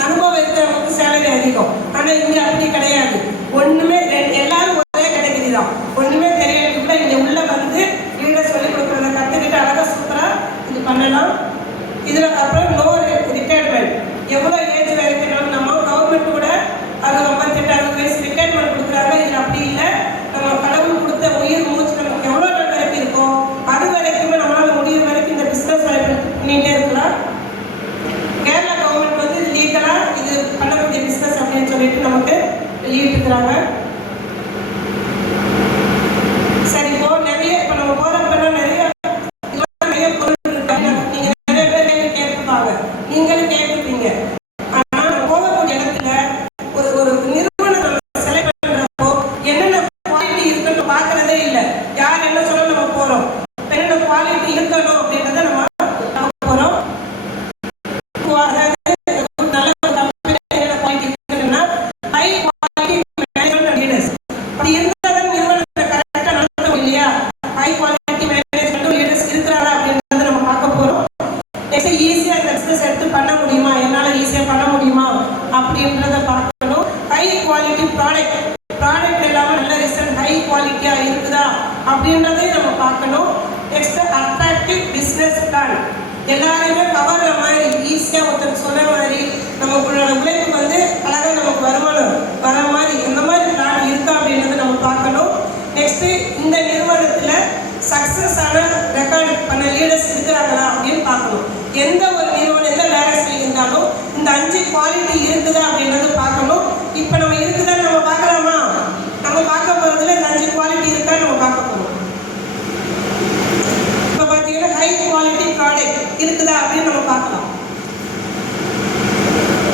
அனுபவம் இருக்கிறவங்களுக்கு சேலரி அதிகம். ஆனால் இங்கே அப்படி கிடையாது. ஒன்றுமே எல்லாரும் ஒரே கேட்டகரி தான், ஒன்றுமே தெரியாது கூட இங்கே உள்ள வந்து வீடை சொல்லிக் கொடுக்குறத கற்றுக்கிட்டு அழகாக சூப்பராக இது பண்ணலாம். இதில் அப்புறம் நோ ரிட்டையர்மெண்ட், எவ்வளோ ஏஜ் வரைக்கும் நம்ம கவர்மெண்ட் போவீங்க. ஆனா போகக்கூடிய இடத்துல ஒரு ஒரு நிறுவனம் நம்ம செலக்ட் பண்றப்போ என்னென்ன குவாலிட்டி இருக்குன்னு பார்க்கறதே இல்லை. யார் என்ன சொல்ல நம்ம போறோம், என்னென்ன குவாலிட்டி இருக்கணும் அப்படின்றத நம்ம பார்க்க போறோம். அதாவது ஒரு நல்ல ஒரு கம்பெனி என்னென்ன குவாலிட்டி இருக்குன்னா ஹை குவாலிட்டி மேனேஜ்மெண்ட் லீடர்ஸ். அப்படி இருந்தால் தான் நிறுவனத்தை கரெக்டாக நடத்தணும் இல்லையா? ஹை குவாலிட்டி மேனேஜ்மெண்ட் லீடர்ஸ் இருக்கிறாரா அப்படின்றத நம்ம பார்க்க போறோம். நெக்ஸ்ட் ஈஸியாக இந்த பிஸ்னஸ் எடுத்து பண்ண முடியுமா, என்னால் ஈஸியாக பண்ண முடியுமா அப்படின்றத பார்க்கணும். ஹை குவாலிட்டி ப்ராடக்ட் எல்லாமே நல்ல ரிசல்ட் ஹை குவாலிட்டியாக இருக்குதா அப்படின்றதையும் நம்ம பார்க்கணும். நெக்ஸ்ட் அட்ராக்டிவ் பிஸ்னஸ் பிளான், எல்லாரையுமே கவர்ற மாதிரி ஈஸியாக ஒருத்தர் சொன்ன மாதிரி நம்மளோட உழைப்பு வந்து அழகாக நமக்கு வருமானம் வர மாதிரி அந்த மாதிரி பிளான் இருக்கா அப்படின்றத நம்ம பார்க்கணும். நெக்ஸ்ட் இந்த நிறுவனத்தில் சக்ஸஸான ரெக்கார்டு பண்ண லீடர்ஸ் இருக்கிறாங்களா அப்படின்னு பார்க்கணும். எந்த ஒரு நிறுவனம் எந்த டைரக்ஷன் இருந்தாலும் இந்த 5 குவாலிட்டி இருக்குதா அப்படின்றது பார்க்கணும். இப்போ நம்ம இருக்குதான்னு நம்ம பார்க்கலாமா? நம்ம பார்க்க போகிறதுல இந்த 5 குவாலிட்டி இருக்கான்னு நம்ம பார்க்க போகிறோம். இப்போ பார்த்தீங்கன்னா ஹை குவாலிட்டி ப்ராடக்ட் இருக்குதா அப்படின்னு நம்ம பார்க்கலாம்.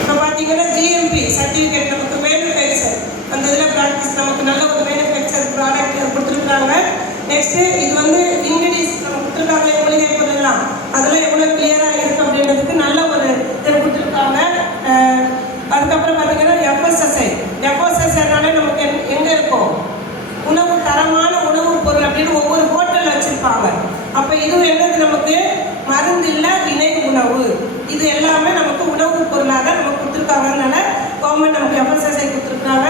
இப்போ பார்த்தீங்கன்னா ஜிஎம்பி சர்டிஃபிகேட் நமக்கு மேனுஃபேக்சர் அந்த இதில் ப்ராக்டிஸ் நமக்கு நல்ல ஒரு மேனுஃபேக்சர் ப்ராடக்ட் கொடுத்துருக்காங்க. நெக்ஸ்ட்டு இது வந்து இங்கிலீஷ் நம்ம கொடுத்துருக்காங்க, மூலிகை பொருள்லாம் அதெல்லாம் எவ்வளோ கிளியராக இருக்குது அப்படின்றதுக்கு நல்ல ஒரு இதை கொடுத்துருக்காங்க. அதுக்கப்புறம் பார்த்தீங்கன்னா எஃப்எஸ்எஸ்ஐனாலே நமக்கு எங்கே இருக்கும், உணவு தரமான உணவுப் பொருள் அப்படின்னு ஒவ்வொரு ஹோட்டலில் வச்சுருப்பாங்க. அப்போ இதுவும் என்னது, நமக்கு மருந்து இல்லை இணை உணவு, இது எல்லாமே நமக்கு உணவுப் பொருளாக தான் நமக்கு கொடுத்துருக்காங்கனால கவர்மெண்ட் நமக்கு எஃப்எஸ்எஸ்ஐ கொடுத்துருக்காங்க.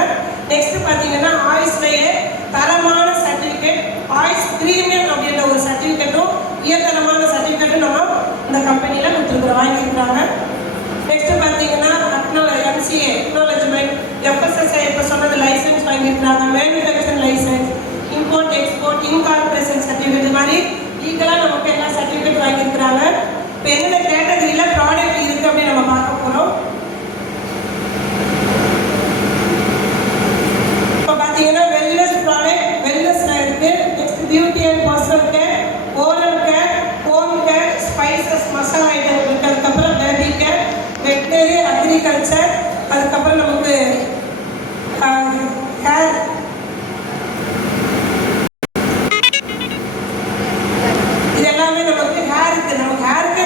நெக்ஸ்ட்டு பார்த்தீங்கன்னா ஆயுஷ்லேயே தரமான சர்டிஃபிகேட், ஆயுஷ் ப்ரீமியம் அப்படின்ற ஒரு சர்டிஃபிகேட்டும் உயர்தரமான சர்டிஃபிகேட்டும் நம்ம இந்த கம்பெனியில் கொடுத்துருக்குறோம், வாங்கியிருக்கிறாங்க. நெக்ஸ்ட்டு பார்த்தீங்கன்னா எம்சிஏ அக்னாலஜ்மெண்ட், எஃப்எஸ்எஸ்ஐ இப்போ சொன்னது லைசன்ஸ் வாங்கியிருக்கிறாங்க, manufacturing licence, import export, incorporation certificate, இது மாதிரி லீகலாக நமக்கு எல்லா சர்டிஃபிகேட் வாங்கியிருக்கிறாங்க. இப்போ என்னென்ன கேட்டகரியில் ப்ராடக்ட் இருக்குது அப்படின்னு நம்ம பார்க்க போகிறோம். இப்போ பார்த்தீங்கன்னா வெல்னஸ் ப்ராடக்ட், வெல்னஸில் இருக்குது. Next beauty and personal care, oral care, home care, spices masala item இருக்குது. அதுக்கப்புறம் பேபி கேர், வெட்டினரி, அக்ரிகல்ச்சர், அதுக்கப்புறம் நமக்கு ஹேர், இது எல்லாமே நமக்கு ஹேருக்கு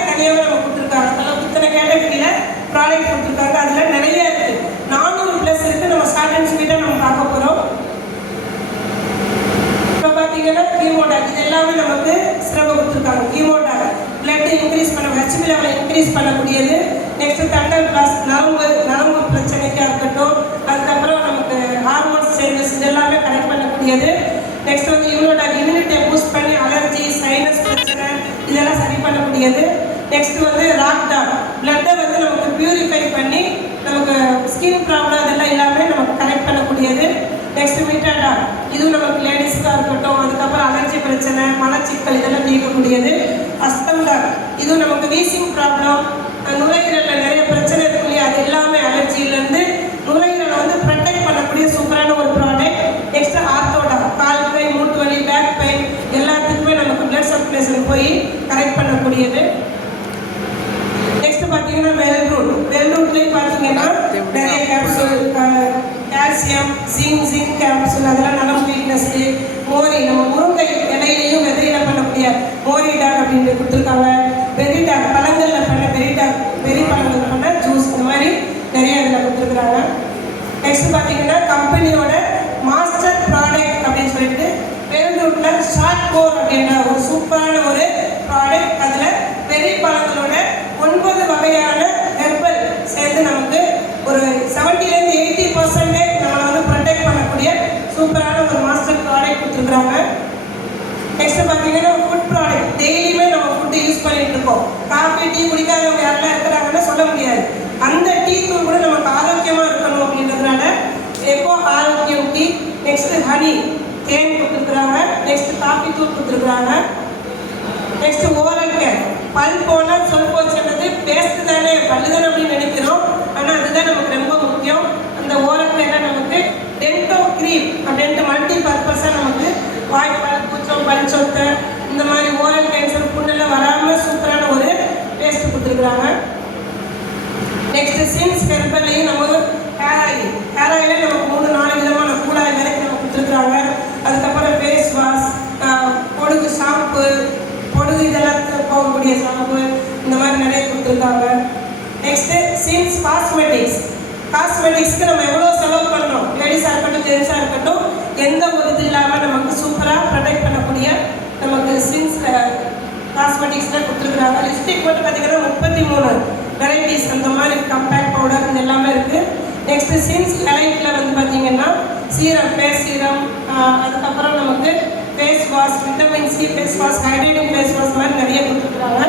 தனியாகவே நம்ம கொடுத்துருக்காங்க. அதெல்லாம் இத்தனை கேட்டகரியில் ப்ராடக்ட் கொடுத்துருக்காங்க. அதில் நிறைய இருக்குது, 400+ இருக்குது. நம்ம ஷார்ட் அண்ட் ஸ்வீட்டாக நம்ம பார்க்க போகிறோம். இப்போ பார்த்தீங்கன்னா கீமோடாக், இது எல்லாமே நமக்கு சிறப்பு கொடுத்துருக்காங்க. கீமோடாக் பிளட் இன்க்ரீஸ் பண்ண, ஹெச்பி லெவலை இன்க்ரீஸ் பண்ணக்கூடியது. நெக்ஸ்ட்டு தண்டல் கிளாஸ், நரம்பு பிரச்சனைக்காக இருக்கட்டும். அதுக்கப்புறம் நமக்கு ஹார்மோன்ஸ் சேஞ்சஸ் இது எல்லாமே கரெக்ட் பண்ணக்கூடியது. நெக்ஸ்ட் வந்து இம்யூனோடாக், இம்யூனிட்டியை பூஸ்ட் பண்ணி அலர்ஜி, சைனஸ் பிரச்சனை இதெல்லாம் சரி பண்ணக்கூடியது. நெக்ஸ்ட் வந்து ராக்டாக், பிளட்டை வந்து நமக்கு பியூரிஃபை பண்ணி நமக்கு ஸ்கின் ப்ராப்ளம் இதெல்லாம் எல்லாமே நமக்கு கரெக்ட் பண்ணக்கூடியது. நெக்ஸ்ட் மீட்டாடாக், இதுவும் நமக்கு லேடிஸ்க்காக இருக்கட்டும். அதுக்கப்புறம் அலர்ஜி பிரச்சனை, மலச்சிக்கல் இதெல்லாம் தீர்க்கக்கூடியது. அஸ்தம்டாக், இதுவும் நமக்கு வீசிங் ப்ராப்ளம், நுரையீரலில் நிறைய பிரச்சனை இருக்கு இல்லையா, அது எல்லாமே அலர்ஜியிலேருந்து நுரையீரலை வந்து ப்ரொடெக்ட் பண்ணக்கூடிய சூப்பரான ஒரு ப்ராடக்ட். நெக்ஸ்ட் ஆர்த்தோடாக், கால் கை மூட்டு வலி, பேக் பெயின் எல்லாத்துக்குமே நமக்கு பிளட் சர்க்குலேஷன் போய் கரெக்ட் பண்ணக்கூடியது. நெக்ஸ்ட் பார்த்தீங்கன்னா வெல்ரூட்லேயும் பார்த்தீங்கன்னா நிறைய கேப்சூல், கால்சியம், ஜிங்க் கேப்சூல் அதெல்லாம் நலம் வீக்னஸ்க்கு. மோரி, நம்ம முருங்கை இலையிலையும் விதையில பண்ணக்கூடிய மோரி டாக் அப்படின்னு கொடுத்துருக்காங்க. பெரி டாக், பழங்களில் பண்ண பெரி பழங்கள் பண்ண ஜூஸ், இந்த மாதிரி நிறைய இதில் கொடுத்துருக்குறாங்க. நெக்ஸ்ட் பார்த்தீங்கன்னா கம்பெனியோட மாஸ்டர் ப்ராடக்ட் அப்படின்னு சொல்லிட்டு வெல்ரூட்டில் ஷார்ட் கோர் அப்படின்ற ஒரு சூப்பரான ஒரு ப்ராடக்ட். அதில் பெரிய பழங்களோட 9 வகையான ஹெர்பல் சேர்ந்து நமக்கு ஒரு 70-80% நம்மளை வந்து ப்ரொடெக்ட் பண்ணக்கூடிய சூப்பரான ஒரு மாஸ்டர் ப்ராடக்ட் கொடுத்துருக்குறாங்க. நெக்ஸ்ட் பார்த்தீங்கன்னா ஃபுட் ப்ராடக்ட், டெய்லியுமே நம்ம ஃபுட்டு யூஸ் பண்ணிட்டு இருக்கோம். காஃபி டீ குடிக்காதவங்க யாரெல்லாம் இருக்கிறாங்கன்னு சொல்ல முடியாது. அந்த டீ தூள் கூட நமக்கு ஆரோக்கியமாக இருக்கணும் அப்படின்றதுனால எப்போ ஆரோக்கியம் டீ. நெக்ஸ்ட் ஹனி, தேன் கொடுத்துருக்குறாங்க. நெக்ஸ்ட் காஃபி தூள் கொடுத்துருக்குறாங்க. நெக்ஸ்ட் ஓரல் கேர், பல் போனால் சொல் போச்சுன்றது பேஸ்ட் தானே, பல்லு தானே அப்படின்னு நினைக்கிறோம். ஆனால் அதுதான் நமக்கு ரொம்ப முக்கியம். அந்த ஓரல் கேரில் நமக்கு டென்டோ க்ரீம் அப்படின்ட்டு மல்டி பர்பஸாக நமக்கு வாய்ப்பால், பூச்சம், பல் சொத்தை இந்த மாதிரி ஓரல் கேன்சர் புண்ணெல்லாம் வராமல் சூப்பரான ஒரு பேஸ்ட் கொடுத்துருக்குறாங்க. நெக்ஸ்ட் சின்ஸ் ஹெர்பல்லையும் நம்ம ஹேர் ஆயிலே நமக்கு 3-4 விதமான கூடாய் வரைக்கும் நம்ம கொடுத்துருக்குறாங்க. அதுக்கப்புறம் ஃபேஸ் வாஷ், பொடுகு ஷாம்பு, பொடுகு இதெல்லாம் போகக்கூடிய ஷாம்பு, இந்த மாதிரி நிறைய கொடுத்துருக்காங்க. நெக்ஸ்ட்டு சின்ஸ் காஸ்மெட்டிக்ஸ்க்கு நம்ம எவ்வளோ செலவு பண்ணுறோம், லேடிஸாக இருக்கட்டும் ஜென்ஸாக இருக்கட்டும், எந்த ஒரு இது இல்லாமல் நமக்கு சூப்பராக ப்ரொடெக்ட் பண்ணக்கூடிய நமக்கு சின்ஸில் காஸ்மெட்டிக்ஸில் கொடுத்துருக்குறாங்க. லிப்ஸ்டிக் மட்டும் பார்த்திங்கன்னா 33 வெரைட்டிஸ் அந்த மாதிரி கம்பேக்ட் பவுடர் இது எல்லாமே இருக்குது. நெக்ஸ்ட்டு சின்ஸ் எலைட்டில் வந்து பார்த்திங்கன்னா சீரம், ஃபேஸ் சீரம், அதுக்கப்புறம் நமக்கு face wash, vitamin C face wash, hydrating face wash மாதிரி நிறைய கொடுத்துருக்குறாங்க.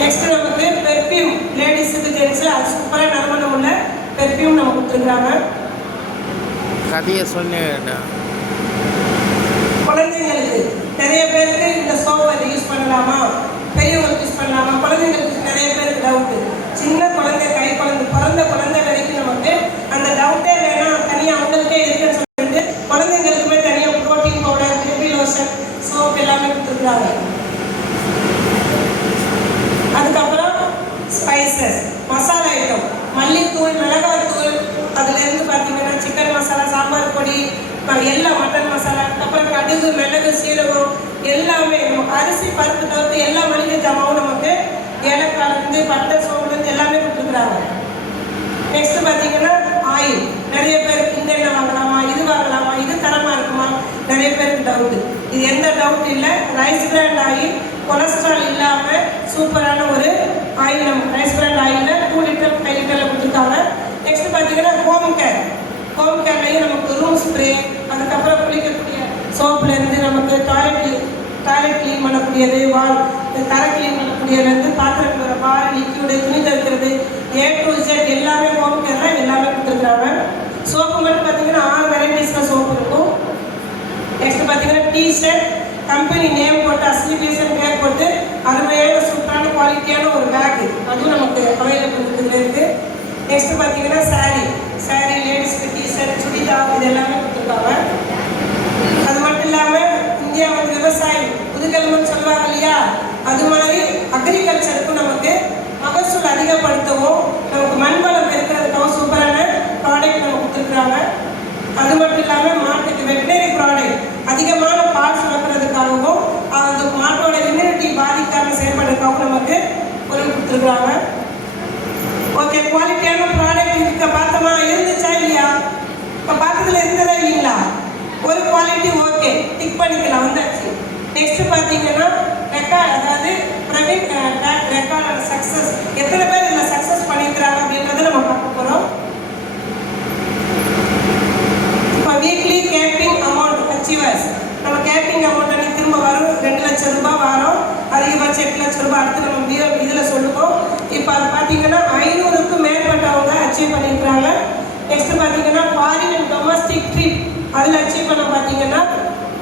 நெக்ஸ்ட் நமக்கு பெர்ஃப்யூம், லேடிஸுக்கு ஜென்ஸு அது சூப்பராக நறுமணம் உள்ள பெர்ஃப்யூம் நம்ம கொடுத்துருக்குறாங்க. கதையை சொன்னேன். குழந்தைங்களுக்கு நிறைய பேருக்கு இந்த சோப்பை இதை யூஸ் பண்ணலாமா, பெரியவங்களுக்கு யூஸ் பண்ணலாமா, குழந்தைங்களுக்கு நிறைய பேருக்கு டவுட்டு. சின்ன குழந்தை, கை குழந்தை, பிறந்த குழந்தை வரைக்கும் நமக்கு அந்த டவுட்டே வேணாம், தனியாக அவங்களுக்கே இருக்குன்னு சொல்லிட்டு குழந்தைங்களுக்குமே தனியாக protein powder, baby lotion, soap எல்லாமே கொடுத்துருக்குறாங்க. அதுக்கப்புறம் ஸ்பைசஸ், மசாலா ஐட்டம், மல்லித்தூள், மிளகாத்தூள், அதுலேருந்து பார்த்தீங்கன்னா சிக்கன் மசாலா, சாம்பார் பொடி, எல்லா மட்டன் மசாலா, அப்புறம் கடுகு, மிளகு, சீரகம் எல்லாமே நமக்கு அரிசி பருப்பு தவிர்த்து எல்லா மளிகை ஜாமாவும் நமக்கு ஏலக்காயிலேருந்து பட்டை சோம்புலேருந்து எல்லாமே கொடுத்துருக்குறாங்க. நெக்ஸ்ட் பார்த்தீங்கன்னா ஆயில், நிறைய பேருக்கு இந்த எண்ணெய் வாங்கலாமா, இது வாங்கலாமா, இது தரமாக இருக்குமா, நிறைய பேருக்கு டவுட்டு. இது எந்த டவுட் இல்லை. ரைஸ் பிராண்ட் ஆயில், கொலஸ்ட்ரால் இல்லாமல் சூப்பரான ஒரு ஆயில் நம்ம ரைஸ் பிராண்ட் ஆயிலில் 2 லிட்டர் 5 லிட்டரில் கொடுத்துருக்காங்க. நெக்ஸ்ட் பார்த்தீங்கன்னா ஹோம் கேர்லையும் நமக்கு ரூம் ஸ்ப்ரே, அதுக்கப்புறம் குளிக்கக்கூடிய சோப்புலேருந்து நமக்கு டாய்லெட் க்ளீன் பண்ணக்கூடியது, தரை க்ளீன் பண்ணக்கூடியதுலேருந்து பாத்திரம் வர பால், லிக்யூடு, துணி துவைக்கிறது, A to Z எல்லாமே ஹோம் கேரில் எல்லாமே கொடுத்துருக்குறாங்க. சோப்பு மட்டும் பார்த்தீங்கன்னா 6 வெரைட்டிஸில் சோப்பு இருக்கும். நெக்ஸ்ட் பார்த்தீங்கன்னா டிஷர்ட், கம்பெனி நேம் போட்டு அஸ்லிபேஷன் பேர் போட்டு அருமையான சூப்பரான குவாலிட்டியான ஒரு பேக், அதுவும் நமக்கு அவைலபிள் இருக்குது. நெக்ஸ்ட் பார்த்தீங்கன்னா சாரீ லேடிஸ்க்கு டிஷர்ட், சுடிதார் இது எல்லாமே கொடுத்துருக்காங்க. அது மட்டும் இல்லாமல் இந்தியா வந்து விவசாயம் புதுக்கிழமைன்னு சொல்லுவாங்க இல்லையா, அது மாதிரி அக்ரிகல்ச்சருக்கும் நமக்கு மகசூல் அதிகப்படுத்தவும் நமக்கு மண்வளம் இருக்கிறதுக்காகவும் சூப்பரான ப்ராடக்ட் நம்ம கொடுத்துருக்குறாங்க. அது மட்டும் இல்லாமல் மாட்டுக்கு வெட்டினரி ப்ராடக்ட், அதிகமான பால் சுரக்கிறதுக்காகவும் அந்த மாட்டோட இம்யூனிட்டி பாதிக்காமல் செயல்படுறதுக்காகவும் நமக்கு பொருள் கொடுத்துருக்குறாங்க. ஓகே, குவாலிட்டியான ப்ராடக்ட் இருக்க பார்த்தோமா, இருந்துச்சா இல்லையா? இப்போ பார்த்ததுல இருந்ததா இல்லைங்களா? ஒரு குவாலிட்டி ஓகே, டிக் பண்ணிக்கலாம், வந்தாச்சு. நெக்ஸ்ட் பார்த்தீங்கன்னா ரெக்கார்ட், அதாவது பிரவீன் ரெக்கார்டோட சக்ஸஸ், எத்தனை பேர் இதில் சக்ஸஸ் பண்ணியிருக்கிறாங்க அப்படின்றத நம்ம பார்க்க போகிறோம். இப்போ வீக்லி கேப்பிங் அமௌண்ட் அச்சீவர்ஸ், நம்ம கேப்பிங் அமௌண்ட் அன்னைக்கு திரும்ப வரும் 2 லட்சம் ரூபாய் வரும், அதிகபட்சம் 8 லட்சம் ரூபாய் அடுத்து நம்ம இதில் சொல்லுவோம். இப்போ அது பார்த்தீங்கன்னா 500க்கும் மேற்பட்டவங்க அச்சீவ் பண்ணியிருக்கிறாங்க. நெக்ஸ்ட் பார்த்தீங்கன்னா ஃபாரின் அண்ட் டொமஸ்டிக் ட்ரிப், அதில் அச்சீவ் பண்ண பார்த்தீங்கன்னா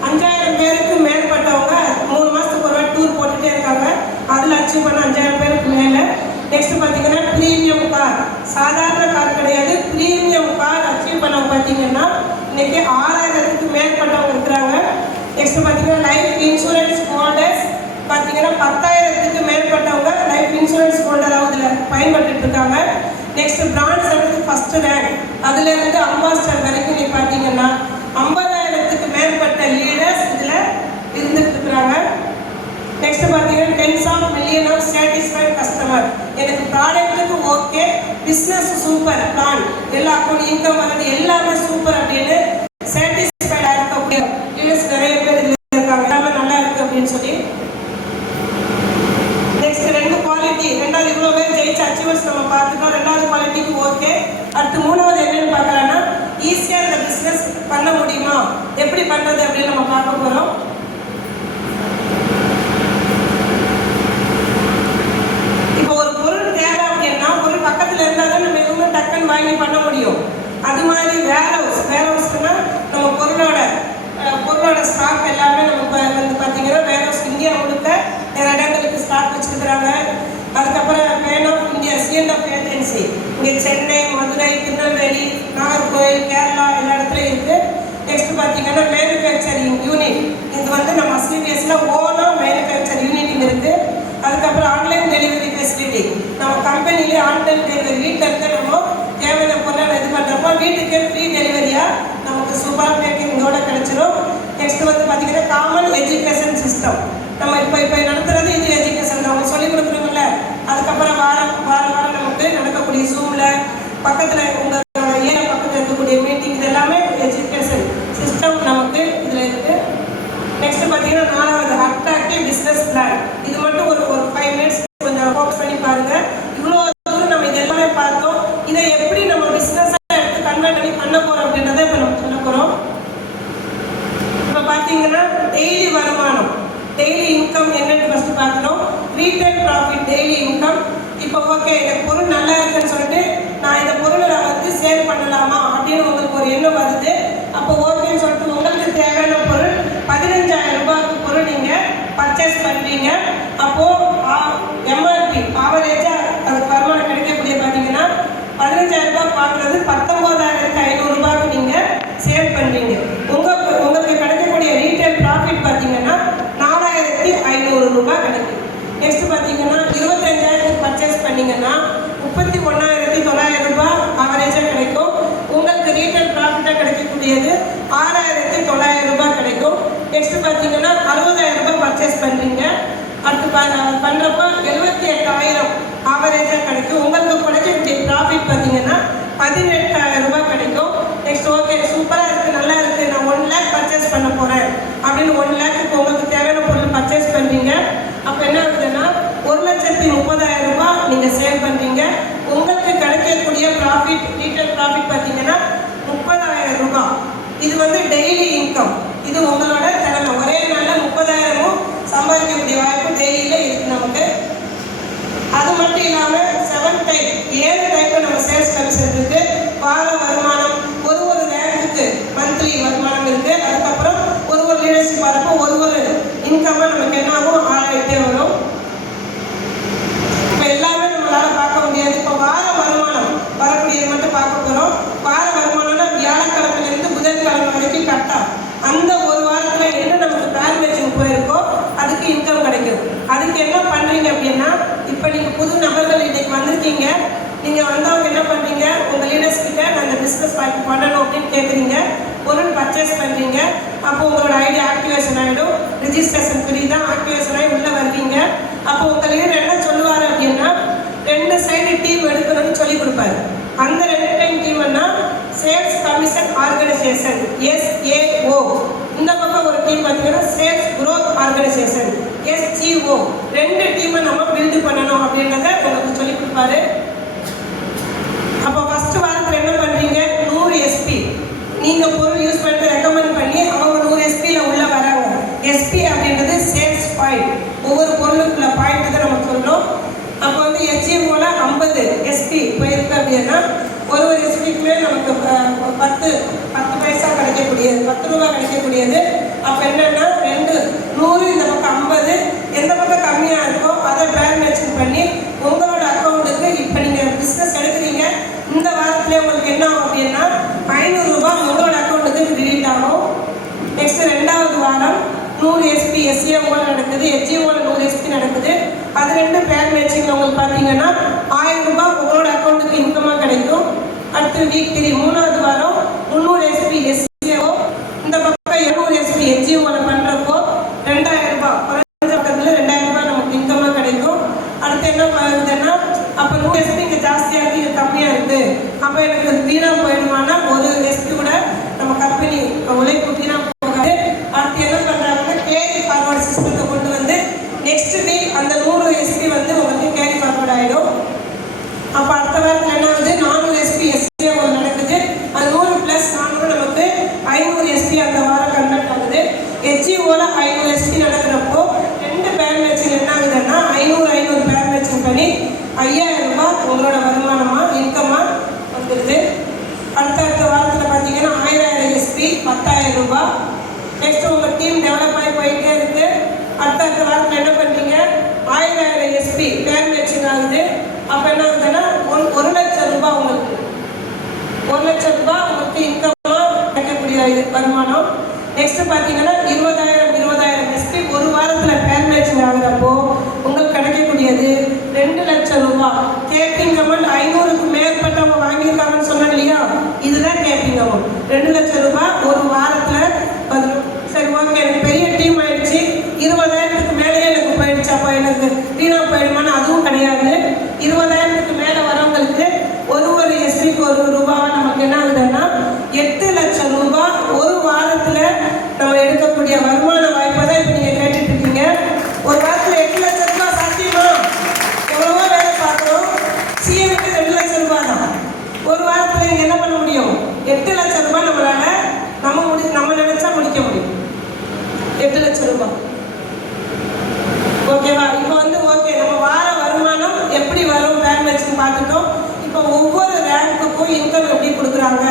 5000 பேருக்கு மேற்பட்டவங்க 3 மாதத்துக்கு ஒரு டூர் போட்டுகிட்டே இருக்காங்க, அதில் அச்சீவ் பண்ண 5000 பேருக்கு மேலே. நெக்ஸ்ட் பார்த்தீங்கன்னா ப்ரீமியம் கார், சாதாரண கார் கிடையாது, ப்ரீமியம் கார் அச்சீவ் பண்ண பார்த்தீங்கன்னா இன்னைக்கு 6000க்கு மேற்பட்டவங்க இருக்கிறாங்க. நெக்ஸ்ட் பார்த்தீங்கன்னா லைஃப் இன்சூரன்ஸ் ஹோல்டர்ஸ் பார்த்தீங்கன்னா 10,000க்கு மேற்பட்டவங்க லைஃப் இன்சூரன்ஸ் ஹோல்டராக இதில் பயன்பட்டு இருக்காங்க. நெக்ஸ்ட் பிரான்ஸ் வந்து ஃபர்ஸ்ட் ரேங்க், அதுலேருந்து அம்பாஸ்டர் வரைக்கும் நீ பார்த்தீங்கன்னா 50,000க்கு மேற்பட்ட லீடர்ஸ் இதில் இருந்துட்டு இருக்கிறாங்க. நெக்ஸ்ட் பார்த்தீங்கன்னா 10 of million of satisfied customer, எனக்கு ப்ராடக்ட்டுக்கு ஓகே, பிஸ்னஸ் சூப்பர், பிளான் எல்லா அக்கௌண்ட் இன்கம் வர்றது எல்லாமே சூப்பர் அப்படின்னு சாட்டிஸ்ஃபைடாக இருக்கக்கூடிய லீடர்ஸ் நிறைய பேர் இதில் இருக்காங்க, எல்லாமே நல்லா இருக்குது அப்படின்னு சொல்லி. நெக்ஸ்ட் 2 குவாலிட்டி, 2வது இவ்வளோ பேர் ஜெயிச்ச அச்சீவர்ஸ் நம்ம பார்த்துட்டோம், 2வது குவாலிட்டிக்கு ஓகே. அடுத்து 3வது என்னென்னு பார்க்கலான்னா ஈஸியாக இந்த பிஸ்னஸ் பண்ண முடியுமா, எப்படி பண்ணுறது அப்படின்னு நம்ம பார்க்க போகிறோம். இப்போ ஒரு பொருள் தேவை அப்படின்னா பொருள் பக்கத்தில் இருந்தால் தான் நம்ம எதுவுமே டக்குன்னு வாங்கி பண்ண முடியும். அது மாதிரி வேர்ஹவுஸ்க்குன்னா நம்ம பொருளோட ஸ்டாக் எல்லாமே நம்ம வந்து பார்த்தீங்கன்னா வேர்ஹவுஸ் இந்தியா முழுக்க நிறைய இடங்களுக்கு ஸ்டாக் வச்சுருக்குறாங்க. அதுக்கப்புறம் pan of India C&F agency இங்கே சென்னை, மதுரை, திருநெல்வேலி, நாகர்கோவில், கேரளா எல்லா இடத்துலையும் இருக்குது. நெக்ஸ்ட் பார்த்தீங்கன்னா மேனுஃபேக்சரிங் யூனிட், இது வந்து நம்ம CBSல ஓனாக மேனுஃபேக்சர் யூனிட் இருக்குது. அதுக்கப்புறம் ஆன்லைன் டெலிவரி ஃபெசிலிட்டி. நம்ம கம்பெனிலே ஆன்லைன் டெலிவரி வீட்டில் இருக்க நம்ம தேவையான பொருளை இது பண்ணுறப்போ வீட்டுக்கு ஃப்ரீ டெலிவரியாக நமக்கு சூப்பராக பேக்கிங்கோட கிடைச்சிரும். நெக்ஸ்ட் வந்து பார்த்தீங்கன்னா காமன் எஜுகேஷன் சிஸ்டம். நம்ம இப்போ நடத்துறது இது எஜுகேஷன் அவங்க சொல்லிக் கொடுக்குறோங்கல்ல. அதுக்கப்புறம் வாரம் நமக்கு நடக்கக்கூடிய ஜூமில் பக்கத்தில் உங்களோட ஏரியா பக்கத்தில் இருக்கக்கூடிய மீட்டிங் இது எல்லாமே எஜுகேஷன் சிஸ்டம் நமக்கு இதில் இருக்குது. நெக்ஸ்ட் பார்த்தீங்கன்னா 4வது அட்ராக்டிவ் பிஸ்னஸ் பிளான். இது மட்டும் ஒரு 5 மினிட்ஸ் கொஞ்சம் ஃபோக்கஸ் பண்ணி பாருங்கள். இவ்வளோ தூரம் நம்ம இது எல்லாமே பார்த்தோம். இதை எப்படி நம்ம பிஸ்னஸாக எடுத்து கன்வெர்ட் பண்ணி பண்ண போகிறோம் அப்படின்றத இப்போ நம்ம சொல்ல போகிறோம். இப்போ பார்த்தீங்கன்னா டெய்லி வருமானம், டெய்லி இன்கம் என்னன்னு ஃபஸ்ட்டு பார்க்குறோம். Retail profit, daily income. இப்போ ஓகே இந்த பொருள் நல்லா இருக்குன்னு சொல்லிட்டு நான் இந்த பொருளை வந்து சேல் பண்ணலாமா அப்படின்னு உங்களுக்கு ஒரு எண்ணம் வருது. அப்போ ஓகேன்னு சொல்லிட்டு உங்களுக்கு தேவையான பொருள் 15,000 ரூபாய்க்கு பொருள் நீங்கள் பர்ச்சேஸ் பண்ணுறீங்க. அப்போது எம்ஆர்பி ஆவரேஜாக அதுக்கு வருமானம் கிடைக்கக்கூடிய பார்த்தீங்கன்னா 15,000 ரூபாய் வாங்குறது 19,500 ரூபாய்க்கு நீங்கள் சேல் பண்ணுறீங்க. உங்களுக்கு கிடைக்கக்கூடிய ரீட்டைல் ப்ராஃபிட் பார்த்தீங்கன்னா 4,500 ரூபாய் கிடைக்கும். நெக்ஸ்ட் பார்த்தீங்கன்னா 25,000 பர்ச்சேஸ் பண்ணிங்கன்னா 31,900 ரூபாய் ஆவரேஜாக கிடைக்கும். உங்களுக்கு ரீட்டைல் ப்ராஃபிட்டாக கிடைக்கக்கூடியது 6,900 ரூபாய் கிடைக்கும். நெக்ஸ்ட் பார்த்தீங்கன்னா 60,000 ரூபாய் பர்ச்சேஸ் பண்ணுறீங்க. அடுத்து பண்ணுறப்ப 78,000 ஆவரேஜாக கிடைக்கும். உங்களுக்கு கிடைக்கக்கூடிய ப்ராஃபிட் பார்த்தீங்கன்னா 18,000 ரூபாய் கிடைக்கும். நெக்ஸ்ட் ஓகே சூப்பராக இருக்குது, நல்லா இருக்குது, நான் 1 லேக் பர்ச்சேஸ் பண்ண போகிறேன் அப்படின்னு 1 லேக்குக்கு உங்களுக்கு தேவையான பொருள் பர்ச்சேஸ் பண்ணுறீங்க. அப்போ என்ன ஆகுதுன்னா 1,30,000 ரூபாய் நீங்கள் சேவ் பண்ணுறீங்க. உங்களுக்கு கிடைக்கக்கூடிய ப்ராஃபிட் ரீட்டைல் ப்ராஃபிட் பார்த்தீங்கன்னா 30,000 ரூபாய். இது வந்து டெய்லி இன்கம். இது உங்களோட திறமை. ஒரே நாளில் 30,000 சம்பாதிக்கக்கூடிய வாய்ப்பு டெய்லியில் இருக்குது நமக்கு. அது மட்டும் இல்லாமல் 7 டைப்பில் நம்ம சேல்ஸ் கமிஷன் இருக்குது. வார வருமானம், ஒரு ரேங்குக்கு மந்த்லி வருமானம் இருக்குது. அதுக்கப்புறம் ஒரு லீடர்ஷிப் வரப்போ ஒரு இன்கமாக நமக்கு என்ன ஆகும், ஆளாயிட்டே வரும். இப்போ எல்லாமே நம்மளால் பார்க்க முடியாது. இப்போ வார வருமானம் வரக்கூடியது மட்டும் பார்க்க போகிறோம். வார வருமானம்னா வியாழக்கிழமையிலேருந்து புதன்கிழமை வரைக்கும் கரெக்டாக அந்த ஒரு வாரத்தில் என்ன நமக்கு பேர் மேட்சிங் போயிருக்கோ அதுக்கு இன்கம் கிடைக்கும். அதுக்கு என்ன பண்ணுறீங்க அப்படின்னா, இப்போ நீங்கள் புது நபர்கள் இன்றைக்கி வந்திருக்கீங்க. நீங்கள் வந்தவங்க என்ன பண்ணுறீங்க, உங்கள் லீடர்ஸ் கிட்ட நான் இந்த பிஸ்னஸ் பண்ணணும் அப்படின்னு கேட்குறீங்க. பொருள் பர்ச்சேஸ் பண்ணுறீங்க. அப்போ உங்களோட ஐடி ஆக்டிவேஷன் ஆகிடும். ரிஜிஸ்ட்ரேஷன் ஃப்ரீ தான். ஆக்டிவேஷன் ஆகி உள்ளே வருவீங்க. அப்போ உங்கள் லீடர் என்ன சொல்லுவார் அப்படின்னா 2 சைடு டீம் எடுக்கணும்னு சொல்லி கொடுப்பாரு. அந்த 2 டீம்னா சேல்ஸ் கமிஷன் ஆர்கனைசேஷன் SAO. இந்த பக்கம் ஒரு டீம் பார்த்தீங்கன்னா சேல்ஸ் க்ரோத் ஆர்கனைசேஷன் SGO. 2 டீமை நம்ம பில்டு பண்ணணும் அப்படின்றத உங்களுக்கு சொல்லி கொடுப்பாரு. அப்போ ஃபஸ்ட்டு வாரத்தில் என்ன பண்ணுறீங்க, 100 SP நீங்கள் பொருள் யூஸ் பண்ணிட்டு ரெக்கமெண்ட் பண்ணி அவங்க 100 SPயில் உள்ளே வராங்க. SP அப்படின்றது சேல்ஸ் பாயிண்ட். ஒவ்வொரு பொருளுக்குள்ள பாயிண்ட் தான் நம்ம சொல்கிறோம். அப்போ வந்து HGOல 50 SP போயிருக்கு அப்படின்னா ஒரு SPக்குமே நமக்கு 10 பைசா கிடைக்கக்கூடியது, 10 ரூபா கிடைக்கக்கூடியது. அப்போ என்னென்னா 100 இந்த பக்கம் 50, எந்த பக்கம் கம்மியாக இருக்கோ அதை பேர் மேட்சிங் பண்ணி உங்களோட அக்கௌண்ட்டுக்கு இப்போ நீங்கள் பிஸ்னஸ் எடுக்கிறீங்க. இந்த வாரத்திலே உங்களுக்கு என்ன ஆகும் அப்படின்னா 500 ரூபாய் உங்களோட அக்கௌண்ட்டுக்கு கிரெடிட் ஆகும். நெக்ஸ்ட் 2வது வாரம் 100 SP SAO நடக்குது, HGOல 100 SP நடக்குது. அது 2 பேர் மேட்சிங்கில் உங்களுக்கு பார்த்தீங்கன்னா 1000 ரூபாய் உங்களோட அக்கௌண்ட்டுக்கு இன்கமாக கிடைக்கும். அடுத்து வீக் 3 3வது வாரம் 300 SP SAO, இந்த பக்கம் 200 SP HGOல பண்ணுறப்போ 2,000 ரூபாய் குறைஞ்ச பக்கத்தில் 2,000 ரூபாய் நமக்கு இன்கமாக கிடைக்கும். அடுத்து என்ன ஆகுதுன்னா அப்போ 100 SP இங்கே ஜாஸ்தியாக இருக்குது, இங்கே கம்மியாக இருக்குது. அப்போ எனக்கு வீணாக போயிடுமானா ஒரு SP கூட நம்ம கம்பெனி உழைப்பு வீணாக போகாது. அடுத்து என்ன பண்ணுறாங்கன்னா கேரி ஃபார்வர்ட் சிஸ்டத்தை கொண்டு வந்து நெக்ஸ்ட் வீக் அந்த 100 SP வந்து உங்களுக்கு கேரி ஃபார்வர்ட் ஆகிடும். அப்போ அடுத்த வாரத்தில் என்ன ஆகுது, 400 SP SAO நடக்குது. அது 100 + 400 நமக்கு 500 SP அந்த வாரம் கன்வெர்ட் ஆகுது. HGOல 500 SP நடக்கிறப்போ 2 பேர் மேட்சிங் என்ன ஆகுதுன்னா 500 பேர் மேட்சிங் பண்ணி 5,000 ரூபாய் உங்களோட வருமானமாக இன்கமாக வந்துடுது. அடுத்த வாரத்தில் பார்த்தீங்கன்னா 1000 SP 10,000 ரூபாய். நெக்ஸ்ட் உங்கள் டீம் டெவலப் ஆகி போயிட்டே இருக்குது. அடுத்த வாரத்தில் என்ன பண்ணுறீங்க, 1000 SP பேர் மேட்சிங் ஆகுது. அப்போ என்ன ஆகுதுன்னா 1 லட்சம் ரூபாய் உங்களுக்கு 1 லட்சம் ரூபாய் உங்களுக்கு இன்கமாக கிடைக்கக்கூடிய வருமானம். நெக்ஸ்ட் பார்த்தீங்கன்னா 20,000 SP ஒரு வாரத்தில் பேர் மேட்சிங் ஆகுறப்போ உங்களுக்கு கிடைக்க 2 லட்சம் ரூபாய் ஒரு வாரத்தில் வந்துடும். சரி, ஓகே, எனக்கு பெரிய டீம் ஆயிடுச்சு, 20,000க்கு மேலேயே எனக்கு போயிடுச்சு, அப்போ எனக்கு வீணாக போயிடுமான்னு அதுவும் கிடையாது. 20,000க்கு மேலே வரவங்களுக்கு ஒரு எஸ்பிக்கு ₹1 நமக்கு என்ன ஆகுதுன்னா 8 லட்சம் ரூபாய் ஒரு வாரத்தில் நம்ம எடுக்கக்கூடிய வருமான வாய்ப்பை தான் இப்போ நீங்கள் கேட்டுட்டு இருக்கீங்க. ஒரு வாரத்தில் 8 லட்சம் ரூபாய் சாத்தியமா? எவ்வளவோ வேலை பார்க்குறோம். சிஎம்க்கு 2 லட்சம் ரூபாய் தான். ஒரு வாரத்தில் நீங்கள் என்ன பண்ண முடியும்? 8 லட்சம் ரூபாய் நம்மளால நம்ம நினைச்சா முடிக்க முடியும். 8 லட்சம் ரூபாய். ஓகேவா? இப்போ ஓகே, நம்ம வார வருமானம் எப்படி வரும் பேங்க் வச்சுன்னு பார்த்துட்டோம். இப்போ ஒவ்வொரு ரேங்க்குக்கும் இன்கம் எப்படி கொடுக்குறாங்க,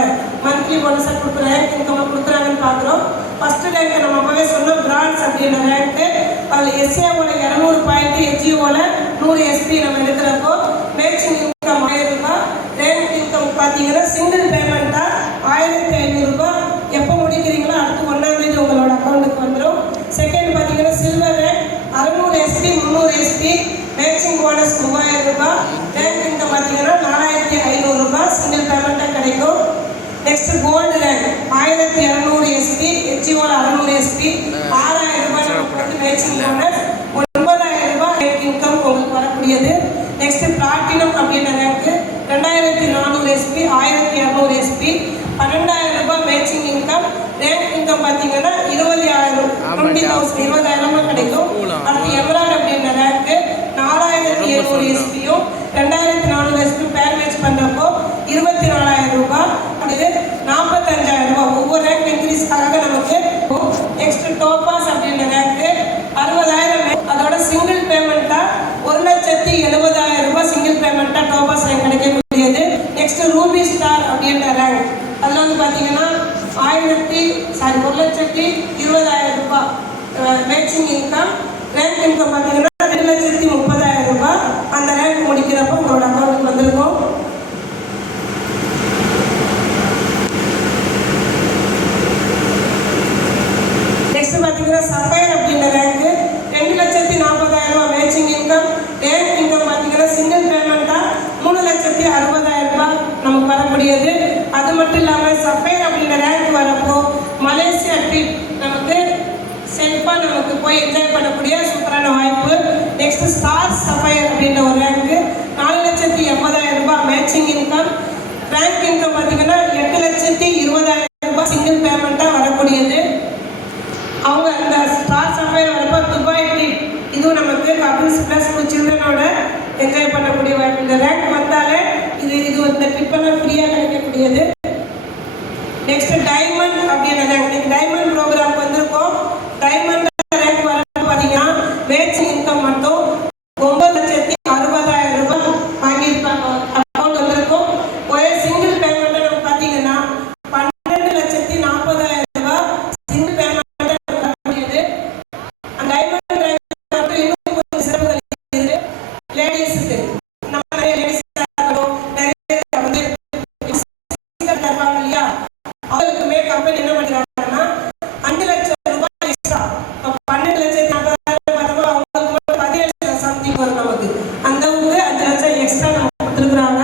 மந்த்லி போனஸாக கொடுக்குற ரேங்க் இன்கம் கொடுக்குறாங்கன்னு பார்க்குறோம். ஃபர்ஸ்ட் ரேங்க்கை நம்ம அப்பவே சொன்னோம், பிரான்ஸ் அப்படின்ற ரேங்க்கு. அதில் எஸ்ஏவோட 200 பாயிண்ட், எஸ்ஜிஓல 100 எஸ்பி நம்ம எடுக்கிறப்போ மேட்சிங் இன்கம் 1000 ரூபாய். ரேங்க் இன்கம் பார்த்தீங்கன்னா சிங்கிள் பேமெண்ட்டாக 1500 ரூபாய். எப்போ முடிக்கிறீங்களோ அடுத்து 1ஆம் தேதி உங்களோட அக்கௌண்ட்டுக்கு வந்துடும். செகண்ட் பார்த்தீங்கன்னா silver rank 600 SP, 300 SP, matching bonus 3000 ரூபாய். ரேங்க் இன்கம் பார்த்தீங்கன்னா 4500 ரூபாய் சிங்கிள் பேமெண்ட்டாக கிடைக்கும். நெக்ஸ்ட் கோல்டு ரேங்க் 1200 எஸ்பி, எச்ஜிஓல 600 எஸ்பி, 6000 ரூபாய் நமக்கு மேட்சிங் போனஸ், 9000 ரூபாய் ரேங்க் இன்கம் உங்களுக்கு வரக்கூடியது. நெக்ஸ்ட் பிளாட்டினம் அப்படின்ற ரேங்க் 2400 எஸ்பி, 1200 எஸ்பி, 12000 ரூபாய் மேட்சிங் இன்கம். ரேங்க் இன்கம் பார்த்தீங்கன்னா 20,000 20,000 கிடைக்கும். அடுத்து எமரால்டு அப்படின்ற ரேங்க் 4700 எஸ்பியும் 2400 எஸ்பி பேர் மேட்ச் பண்ணுறப்போ 24,000 ரூபாய். அடுத்து 45,000 ரூபாய் ஒவ்வொரு ரேங்க் இன்க்ரீஸ்க்காக நமக்கு. நெக்ஸ்ட் டோபாஸ் அப்படின்ற ரேங்க் 60,000. அதோட சிங்கிள் பேமெண்ட்டாக 1,70,000 ரூபாய் சிங்கிள் பேமெண்ட்டாக டோபாஸ் ரேங்க் கிடைக்கக்கூடியது. நெக்ஸ்ட் ரூபி ஸ்டார் அப்படின்ற ரேங்க், அதில் பார்த்தீங்கன்னா 1,20,000 ரூபாய் மேட்சிங் இன்கம். ரேங்க் இன்கம் பார்த்தீங்கன்னா 2,30,000 ரூபாய். அந்த ரேங்க் முடிக்கிறப்போ உங்களோட அக்கௌண்ட்டுக்கு வந்திருக்கும். நெக்ஸ்ட் பார்த்தீங்கன்னா சஃபயர் அப்படின்ற ரேங்க் 2,40,000 ரூபாய் மேட்சிங் இன்கம். ரேங்க் இன்கம் பார்த்தீங்கன்னா சிங்கிள் பேமெண்ட்டாக 3,60,000 ரூபாய் நமக்கு வரக்கூடியது. அது மட்டும் இல்லாமல் சஃபயர் அப்படின்ற ரேங்க் வரப்போ மலேசியா ட்ரிப் நமக்கு செல்ஃபாக நமக்கு போய் என்ஜாய் பண்ணக்கூடிய சூப்பரான வாய்ப்பு. நெக்ஸ்ட் ஸ்டார் சஃபயர் அப்படின்ற ஒரு ரேங்க்கு 4,80,000 ரூபாய் மேட்சிங் இன்கம். ரேங்க் இன்கம் பார்த்தீங்கன்னா 8,20,000 ரூபாய் சிங்கிள் பேமெண்ட்டாக வரக்கூடியது. அவங்க அந்த ஸ்டார் சஃபயர் வரப்போ துபாய் ட்ரிப், இதுவும் நமக்கு கபிள்ஸ் ப்ளஸ் சில்ட்ரனோட என்ஜாய் பண்ணக்கூடிய வாய்ப்பு. இந்த ரேங்க் வந்தாலே இது இந்த ட்ரிப்பெல்லாம் ஃப்ரீயாக கிடைக்கக்கூடியது. நெக்ஸ்ட் டைமண்ட் அப்படின்ற ரேங்க், டைமண்ட் ப்ரோக்ராம் வந்திருக்கோம். டைமண்ட் ரேங்க் வரப்போ பார்த்தீங்கன்னா மேட்சிங் இன்கம் மட்டும் 9,60,000 ரூபாய் வாங்கியிருப்பாங்க, அக்கௌண்ட் வந்திருக்கும். ஒரே சிங்கிள் பேமெண்ட்டை நம்ம பார்த்தீங்கன்னா 12,40,000 ரூபாய் சிங்கிள் பேமெண்ட்டை வரக்கூடியது. அந்த டைமண்ட் ரேங்க் மட்டும் இன்னும் கொஞ்சம் சிறப்புகள் இருக்குது லேடிஸுக்கு. நம்ம நிறைய லேடிஸ் இருப்பாங்க இல்லையா, அவங்களுக்குமே கம்பெனி என்ன பண்ணுறாங்கன்னா 5 லட்சம் ரூபாய் எக்ஸ்ட்ரா, 12,40,000 பார்த்தோம்னா அவங்களுக்கு மட்டும் 17 லட்சம் சம்திங் வரும் நமக்கு. அந்த 5 லட்சம் எக்ஸ்ட்ரா நம்ம கொடுத்துருக்குறாங்க.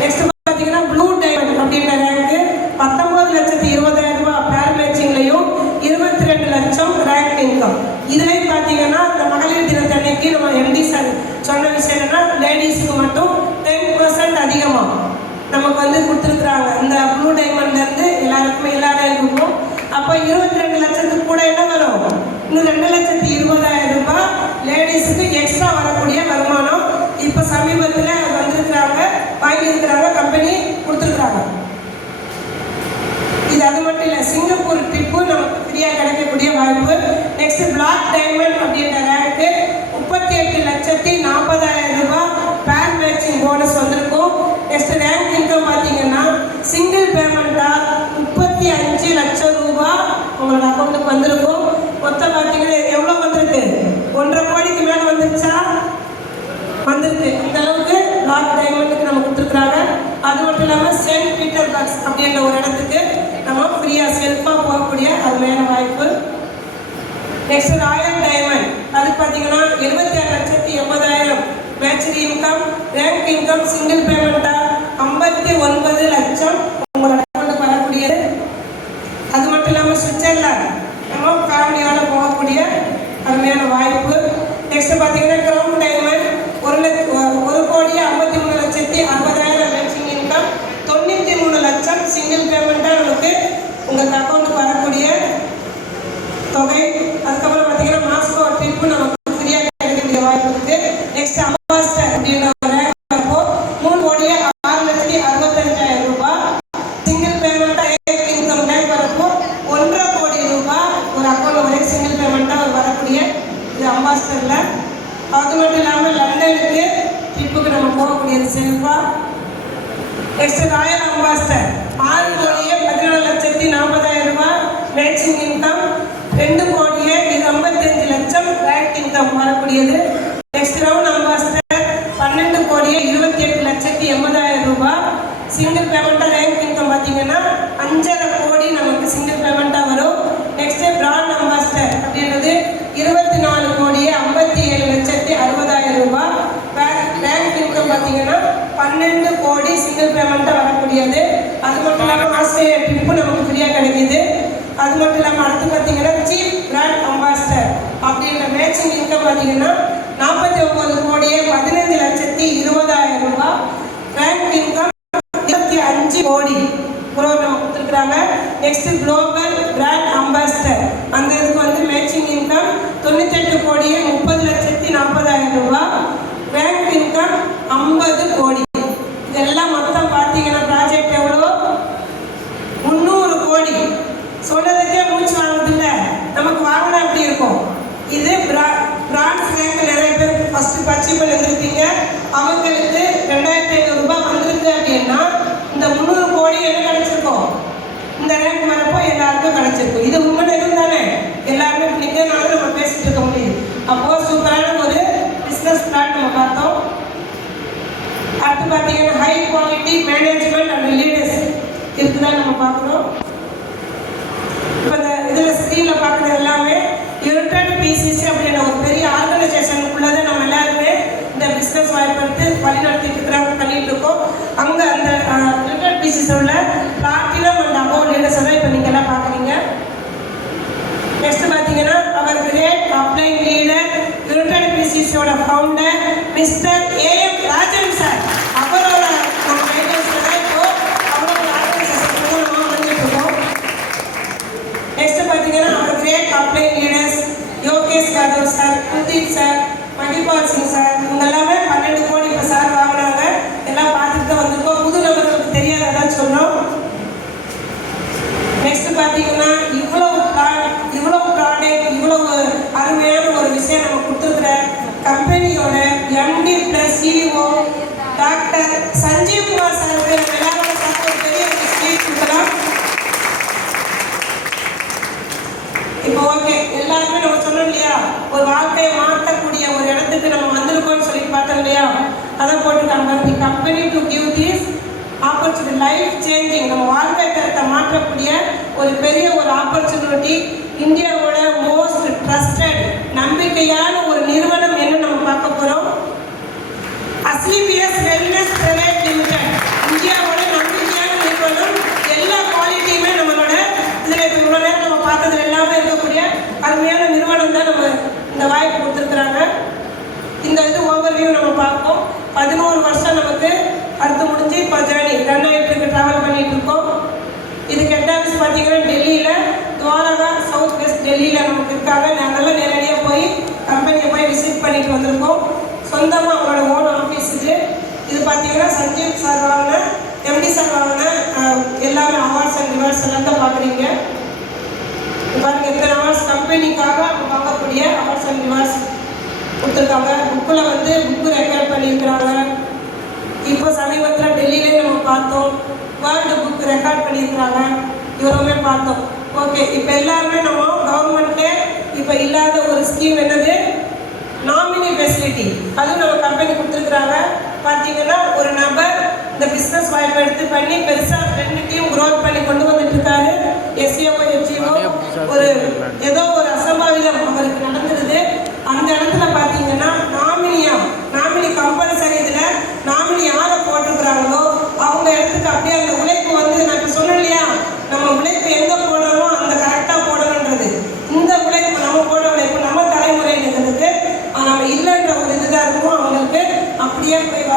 நெக்ஸ்ட் பார்த்தீங்கன்னா ப்ளூ டைமண்ட் அப்படின்ற ரேங்க்கு 19,20,000 ரூபாய் பேர் மேட்சிங்லையும் 22 லட்சம் ரேங்க் இன்கம். இதுலேயும் பார்த்தீங்கன்னா இந்த மகளிர் தினத்தன்னைக்கு நம்ம எம்டி சார் சொன்ன விஷயம் என்னன்னா லேடிஸுக்கு மட்டும் 10% அதிகமாக நமக்கு கொடுத்துருக்குறாங்க. இந்த ப்ளூ டைமண்ட்லேருந்து எல்லாருக்குமே எல்லா ரேங்க்குக்கும். அப்போ 22 லட்சத்துக்கு கூட என்ன வரும்? இன்னும் 2,20,000 ரூபாய் லேடிஸுக்கு எக்ஸ்ட்ரா வரக்கூடிய வருமானம் இப்போ சமீபத்தில் வந்திருக்கிறாங்க, வாங்கியிருக்கிறாங்க, கம்பெனி கொடுத்துருக்குறாங்க. இது அது மட்டும் இல்லை, சிங்கப்பூர் ட்ரிப்பு நமக்கு ஃப்ரீயாக கிடைக்கக்கூடிய வாய்ப்பு. நெக்ஸ்ட் பிளாக் டைமண்ட் அப்படின்ற ரேங்க்கு 38,40,000 ரூபாய் பேர் மேட்சிங் போனஸ் வந்திருக்கும். நெக்ஸ்ட் ரேங்க் இன்கம் பார்த்தீங்கன்னா சிங்கிள் பேமெண்ட்டாக 35 லட்சம் ரூபாய் உங்களோட அக்கௌண்ட்டுக்கு வந்திருக்கும். மொத்தம் பார்த்தீங்கன்னா எவ்வளோ வந்திருக்கு? 1,50 கோடிக்கு மேலே வந்துருச்சா? வந்திருக்கு. இந்த அளவுக்கு பிளாக் டைமண்டுக்கு நம்ம கொடுத்துருக்குறாங்க. அது மட்டும் இல்லாமல் சென்ட் பீட்டர்பர்க் அப்படின்ற ஒரு இடத்துக்கு நம்ம ஃப்ரீயாக செல்ஃபாக போகக்கூடிய அருமையான வாய்ப்பு. நெக்ஸ்ட் ராயல் டைமண்ட், அது பார்த்தீங்கன்னா 76,80,000 match income. Rank income single பேமெண்ட்டாக 59 லட்சம் உங்களோட அக்கௌண்ட்டுக்கு வரக்கூடியது. அது மட்டும் இல்லாமல் சுவிட்சர்லாந்து நம்ம ஃபேமிலியோட போகக்கூடிய அருமையான வாய்ப்பு. நெக்ஸ்ட் பார்த்தீங்கன்னா கிரவுன் டைமண்ட் 1,53,60,000 மேட்சிங் இன்கம், 93 லட்சம் சிங்கிள் பேமெண்ட்டாக நமக்கு உங்கள் அக்கௌண்ட்டுக்கு வரக்கூடிய தொகை. அதுக்கப்புறம் பார்த்தீங்கன்னா மாஸ்கோ ட்ரிப்பு நமக்கு ஃப்ரீயாக கிடைக்கக்கூடிய வாய்ப்பு இருக்குது. நெக்ஸ்ட் அம்பாஸ்டர் அப்படின்ற ஒரு ரேங்க் வரப்போ 3,06,65,000 ரூபாய் சிங்கிள் பேமெண்ட்டாக இன்கம் ரேங்க் வரப்போ 1,50,00,000 ரூபாய் ஒரு அக்கௌண்ட் ஒரே சிங்கிள் பேமெண்ட்டாக வரக்கூடிய இது அம்பாஸ்டரில். அது மட்டும் இல்லாமல் லண்டனுக்கு ட்ரிப்புக்கு நம்ம போகக்கூடியது சேஃபாக. நெக்ஸ்ட் ராயல் அம்பாஸ்டர் 6,14,40,000 ரூபாய் மேட்சிங் இன்கம், 2,55 லட்சம் ரேங்க் இன்கம் வரக்கூடியது. நெக்ஸ்ட் ரவுண்ட் அம்பாஸ்டர் 12,28,80,000 ரூபாய் சிங்கிள் பேமெண்ட்டாக ரேங்க் இன்கம் பார்த்தீங்கன்னா 5,50 கோடி நமக்கு சிங்கிள் பேமெண்ட்டாக வரும். நெக்ஸ்ட் பிராண்ட் அம்பாஸ்டர் அப்படின்றது 24,57,60,000 ரூபாய் ரேங்க் இன்கம் பார்த்தீங்கன்னா 12 கோடி சிங்கிள் பேமெண்ட்டாக வரக்கூடியது. அது மட்டும் இல்லாமல் ஆஸ்திரேலியா ட்ரிப்பு நமக்கு ஃப்ரீயாக கிடைக்கிது. அது மட்டும் இல்லாமல் அடுத்து பார்த்தீங்கன்னா சீஃப் பிராண்ட் அம்பாஸ்டர் அப்படின்ற மேட்சிங் இன்கம் பார்த்தீங்கன்னா 49,15,20,000 ரூபாய் ரேங்க் இன்கம் 25 கோடி நம்ம கொடுத்துருக்குறாங்க. நெக்ஸ்ட் குளோபல் பிராண்ட் அம்பாஸ்டர் அந்த இதுக்கு வந்து மேட்சிங் இன்கம் 98,30,40,000 ரூபாய் ரேங்க் இன்கம் 50 கோடி. இதெல்லாம் மொத்தம் பார்த்தீங்கன்னா ப்ராஜெக்ட் எவ்வளோ 300 கோடி. சொன்னதுக்கே மூச்சு வாங்குறதில்ல, நமக்கு வாங்கினா எப்படி இருக்கும். இது பிரான்ஸ் ரேங்க் நிறைய பேர் ஃபர்ஸ்ட் பர்ச்சேஸ் பண்ணிருப்பீங்க, அவங்களுக்கு 2,500 ரூபாய் வந்திருக்கு அப்படின்னா இந்த 300 கோடி என்ன கிடைச்சிருக்கும், இந்த ரேங்க் வரப்போ எல்லாருக்கும் கிடைச்சிருக்கும். இது உண்மை எதுவும் தானே, எல்லாருமே நிற்கிறதுனால நம்ம பேசிட்டு இருக்க முடியுது. அப்போது சூப்பரான ஒரு பிஸ்னஸ் பிளான் நம்ம பார்த்தோம். அடுத்து பார்த்தீங்கன்னா high quality management and leaders இருக்குதான் நம்ம பார்க்குறோம். இப்போ இந்த இதில் ஸ்க்ரீனில் பார்க்குறது எல்லாமே யுனைடெட் பிசிசி அப்படின்ற ஒரு பெரிய ஆர்கனைசேஷனுக்குள்ளே நம்ம எல்லாருமே இந்த பிஸ்னஸ் வாய்ப்பு எடுத்து வழிநடத்திட்டு இருக்கிறாங்க, பண்ணிட்டு இருக்கோம். அங்கே அந்த யுனைடெட் பிசிசியோட பிளாட்டினம் அண்ட் அபோவ் லீடர்ஸ் தான் இப்போ நீங்கள் எல்லாம் பார்க்குறீங்க. நெக்ஸ்ட் பார்த்தீங்கன்னா அவர் கிரேட் அப்ளைங் லீடர் யுனைடெட் பிசிசியோட founder mister A M Rajan sir, அவரோட நம்ம கைடன்ஸில் தான் இப்போ அவரோட ஆர்கனைசேஷன் நம்ம வந்துட்டு இருக்கோம். நெக்ஸ்ட் பார்த்தீங்கன்னா அவர் great upline leaders Yogesh Yadav sir, Kuldeep sir, Mahipal Singh sir, இவங்க எல்லாமே 12 கோடி இப்போ சார் வாங்கினாங்க. எல்லாம் பார்த்துட்டு தான் வந்திருக்கோம். புது நபர்களுக்கு தெரியாததான் சொன்னோம். நெக்ஸ்ட் பார்த்தீங்கன்னா இவ்வளவு ப்ராடக்ட் இவ்வளவு அருமையான ஒரு விஷயம் நம்ம கொடுத்துருக்குற கம்பெனியோட MD plus CEO doctor Sanjeev Kumar sir எல்லாரோட சார் ஒரு பெரிய ஸ்பீச் கொடுக்கலாம். இப்போ ஓகே, எல்லாருமே நம்ம சொன்னோம் இல்லையா, ஒரு வாழ்க்கையை மாற்றக்கூடிய ஒரு இடத்துக்கு நம்ம வந்திருக்கோம்னு சொல்லி பார்த்தோம் இல்லையா, அதை போட்டுருக்காங்க. The company to give this opportunity life changing, நம்ம வாழ்க்கை தரத்தை மாற்றக்கூடிய ஒரு பெரிய ஒரு ஆப்பர்ச்சுனிட்டி. இந்தியாவோட மோஸ்ட் ட்ரஸ்டட் நம்பிக்கையான ஒரு நிறுவனம் என்ன நம்ம பார்க்க போகிறோம், அஸ்லிபியஸ் வெல்னஸ் பிரைவேட் லிமிடெட். இந்தியாவோட நம்பிக்கையான நிறுவனம், எல்லா குவாலிட்டியுமே நம்மளோட இதில் இப்போ இவ்வளோ நேரம் நம்ம பார்த்ததுல எல்லாமே இருக்கக்கூடிய அருமையான நிறுவனம் தான் நம்ம இந்த வாய்ப்பு கொடுத்துருக்குறாங்க. இந்த இது ஓவர்வியூ நம்ம பார்ப்போம். 11 வருஷம் நமக்கு அடுத்து முடிஞ்சு இப்போ ஜேர்னி ரன் ஆகிட்டு ட்ராவல் பண்ணிட்டு இருக்கோம். இதுக்கு ஹெட் ஆஃபீஸ் பார்த்தீங்கன்னா டெல்லியில், துவாரகா சவுத் வெஸ்ட் டெல்லியில் நமக்கு இருக்காங்க. நாங்கள்லாம் நேரடியாக போய் கம்பெனியை போய் விசிட் பண்ணிட்டு வந்திருக்கோம். சொந்தமாக அவங்களோட ஓன் ஆஃபீஸ் இது பார்த்தீங்கன்னா சஞ்சீவ் சார் வாங்கின, எம்டி சார் வாங்கின எல்லாமே அவார்ட்ஸ் அண்ட் ரிவார்ட்ஸ் எல்லாம் தான் பார்க்குறீங்க. பாருங்கள் எத்தனை அவார்ட்ஸ் கம்பெனிக்காக அவங்க வாங்கக்கூடிய அவார்ட்ஸ் அண்ட் ரிவார்ட்ஸ் கொடுத்துருக்காங்க. புக்கில் வந்து புக்கு ரெக்கார்ட் பண்ணியிருக்கிறாங்க. இப்போ சமீபத்தில் டெல்லியிலே நம்ம பார்த்தோம், வேர்ல்டு புக் ரெக்கார்ட் பண்ணியிருக்கிறாங்க. இவருமே பார்த்தோம். ஓகே, இப்போ எல்லாருமே நம்ம கவர்மெண்ட்லே இப்போ இல்லாத ஒரு ஸ்கீம் என்னது, நாமினி ஃபெசிலிட்டி. அதுவும் நம்ம கம்பெனி கொடுத்துருக்குறாங்க. பார்த்தீங்கன்னா ஒரு நபர் இந்த பிஸ்னஸ் வாய்ப்பை எடுத்து பண்ணி பெருசாக 2 டீம் க்ரோத் பண்ணி கொண்டு வந்துட்டு இருக்காரு. எஸ்சிஓ ஹெச்இஓ ஒரு ஏதோ ஒரு அசம்பாவிதம் அவருக்கு நடந்துருது. அந்த இடத்துல பார்த்தீங்கன்னா நாமினி கம்பல்சரி இதில் நாமினி யாரை போட்டிருக்கிறாங்களோ அவங்க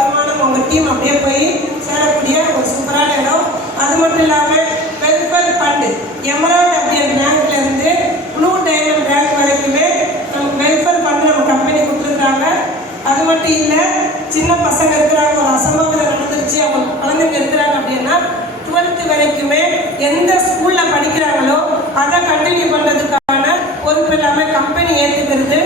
வருமானம் உங்கள் டீம் அப்படியே போய் சேரக்கூடிய ஒரு சூப்பரான இடம். அது மட்டும் இல்லாமல் வெல்ஃபேர் ஃபண்டு எமரால்ட் அப்படின்ற ரேங்க்லேருந்து ப்ளூ டைமண்ட் ரேங்க் வரைக்குமே நமக்கு வெல்ஃபேர் ஃபண்டு நம்ம கம்பெனி கொடுத்துருக்குறாங்க. அது மட்டும் இல்லை, சின்ன பசங்க இருக்கிறாங்க, ஒரு அசம்பாவிதம் நடந்துருச்சு, அவங்க குழந்தைங்க இருக்கிறாங்க அப்படின்னா 12th வரைக்குமே எந்த ஸ்கூலில் படிக்கிறாங்களோ அதை கண்டினியூ பண்ணுறதுக்கான பொறுப்பு எல்லாமே கம்பெனி ஏற்றுக்கிறது.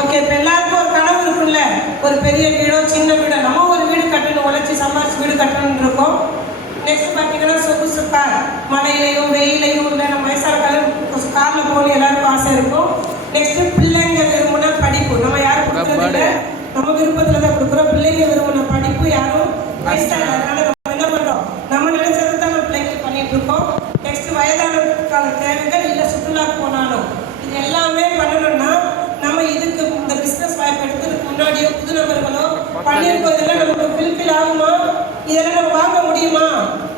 ஓகே, இப்போ எல்லாருக்கும் ஒரு கனவு இருக்குல்ல, ஒரு பெரிய வீடோ சின்ன வீடோ, நம்ம ஒரு வீடு கட்டணும், உழைச்சி சம்பாதிச்சு வீடு கட்டணும்னு இருக்கோம். நெக்ஸ்ட் பார்த்தீங்கன்னா சொகுசு கார், மழையிலையும் வெயிலையும் இல்லை, நம்ம வயசானாலும் காரில் போகணும் எல்லாருக்கும் ஆசை இருக்கும். நெக்ஸ்ட்டு பிள்ளைங்க விரும்பின படிப்பு, நம்ம யாரும் கொடுக்குறது நம்ம விருப்பத்தில் தான் கொடுக்குறோம். பிள்ளைங்க விரும்பின படிப்பு யாரும் வேஸ்டாக, அதனால நம்ம என்ன பண்ணுறோம், நம்ம நினைச்சதை தான் நம்ம பிள்ளைங்களுக்கு பண்ணிட்டு இருக்கோம். நெக்ஸ்ட் வயதானதுக்கான தேவைகள் இல்லை, சுற்றுலா போனாலும் இது எல்லாமே பண்ணணும்னா நம்ம இதுக்கு இந்த பிஸ்னஸ் வாய்ப்பு எடுக்கிறதுக்கு முன்னாடியோ புது நபர்களோ பண்ணியிருப்பதெல்லாம் நமக்கு ஃபில்ஃபில் ஆகுமா, இதெல்லாம் நம்ம வாங்க முடியுமா,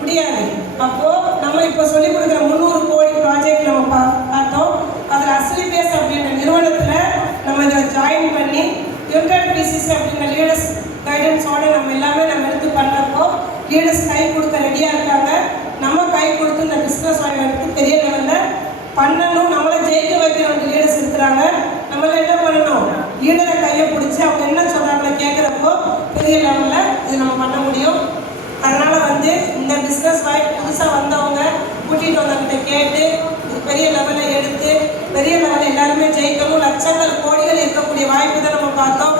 முடியாது. அப்போது நம்ம இப்போ சொல்லிக் கொடுக்குற 300 கோடி ப்ராஜெக்ட் நம்ம பார்த்தோம். அதில் அஸ்லிபேஸ் அப்படின்ற நிறுவனத்தில் நம்ம இதை ஜாயின் பண்ணி யுனைடெட் பிசிசி அப்படின்ற லீடர்ஸ் கைடன்ஸோடு நம்ம எல்லாமே நம்ம எடுத்து பண்ணுறப்போ லீடர்ஸ் கை கொடுக்க ரெடியாக இருக்காங்க. நம்ம கை கொடுத்து இந்த பிஸ்னஸ் வாய்ப்பு எடுத்து பெரிய லெவலில் பண்ணணும், நம்மளை ஜெயிக்க வைக்கிற ஒரு லீடர்ஸ் இருக்கிறாங்க. நம்மள என்ன பண்ணணும், லீடரை கையை பிடிச்சி அவங்க என்ன சொல்கிறாங்களோ கேட்குறப்போ பெரிய லெவலில் இது நம்ம பண்ண முடியும். அதனால் இந்த பிஸ்னஸ் வாய்ப்பு புதுசாக வந்தவங்க கூட்டிகிட்டு வந்தவங்கிட்ட கேட்டு பெரிய லெவலில் எடுத்து பெரிய லெவலில் எல்லாருமே ஜெயிக்கணும். லட்சங்கள் கோடிகள் இருக்கக்கூடிய வாய்ப்பு தான் நம்ம பார்த்தோம்.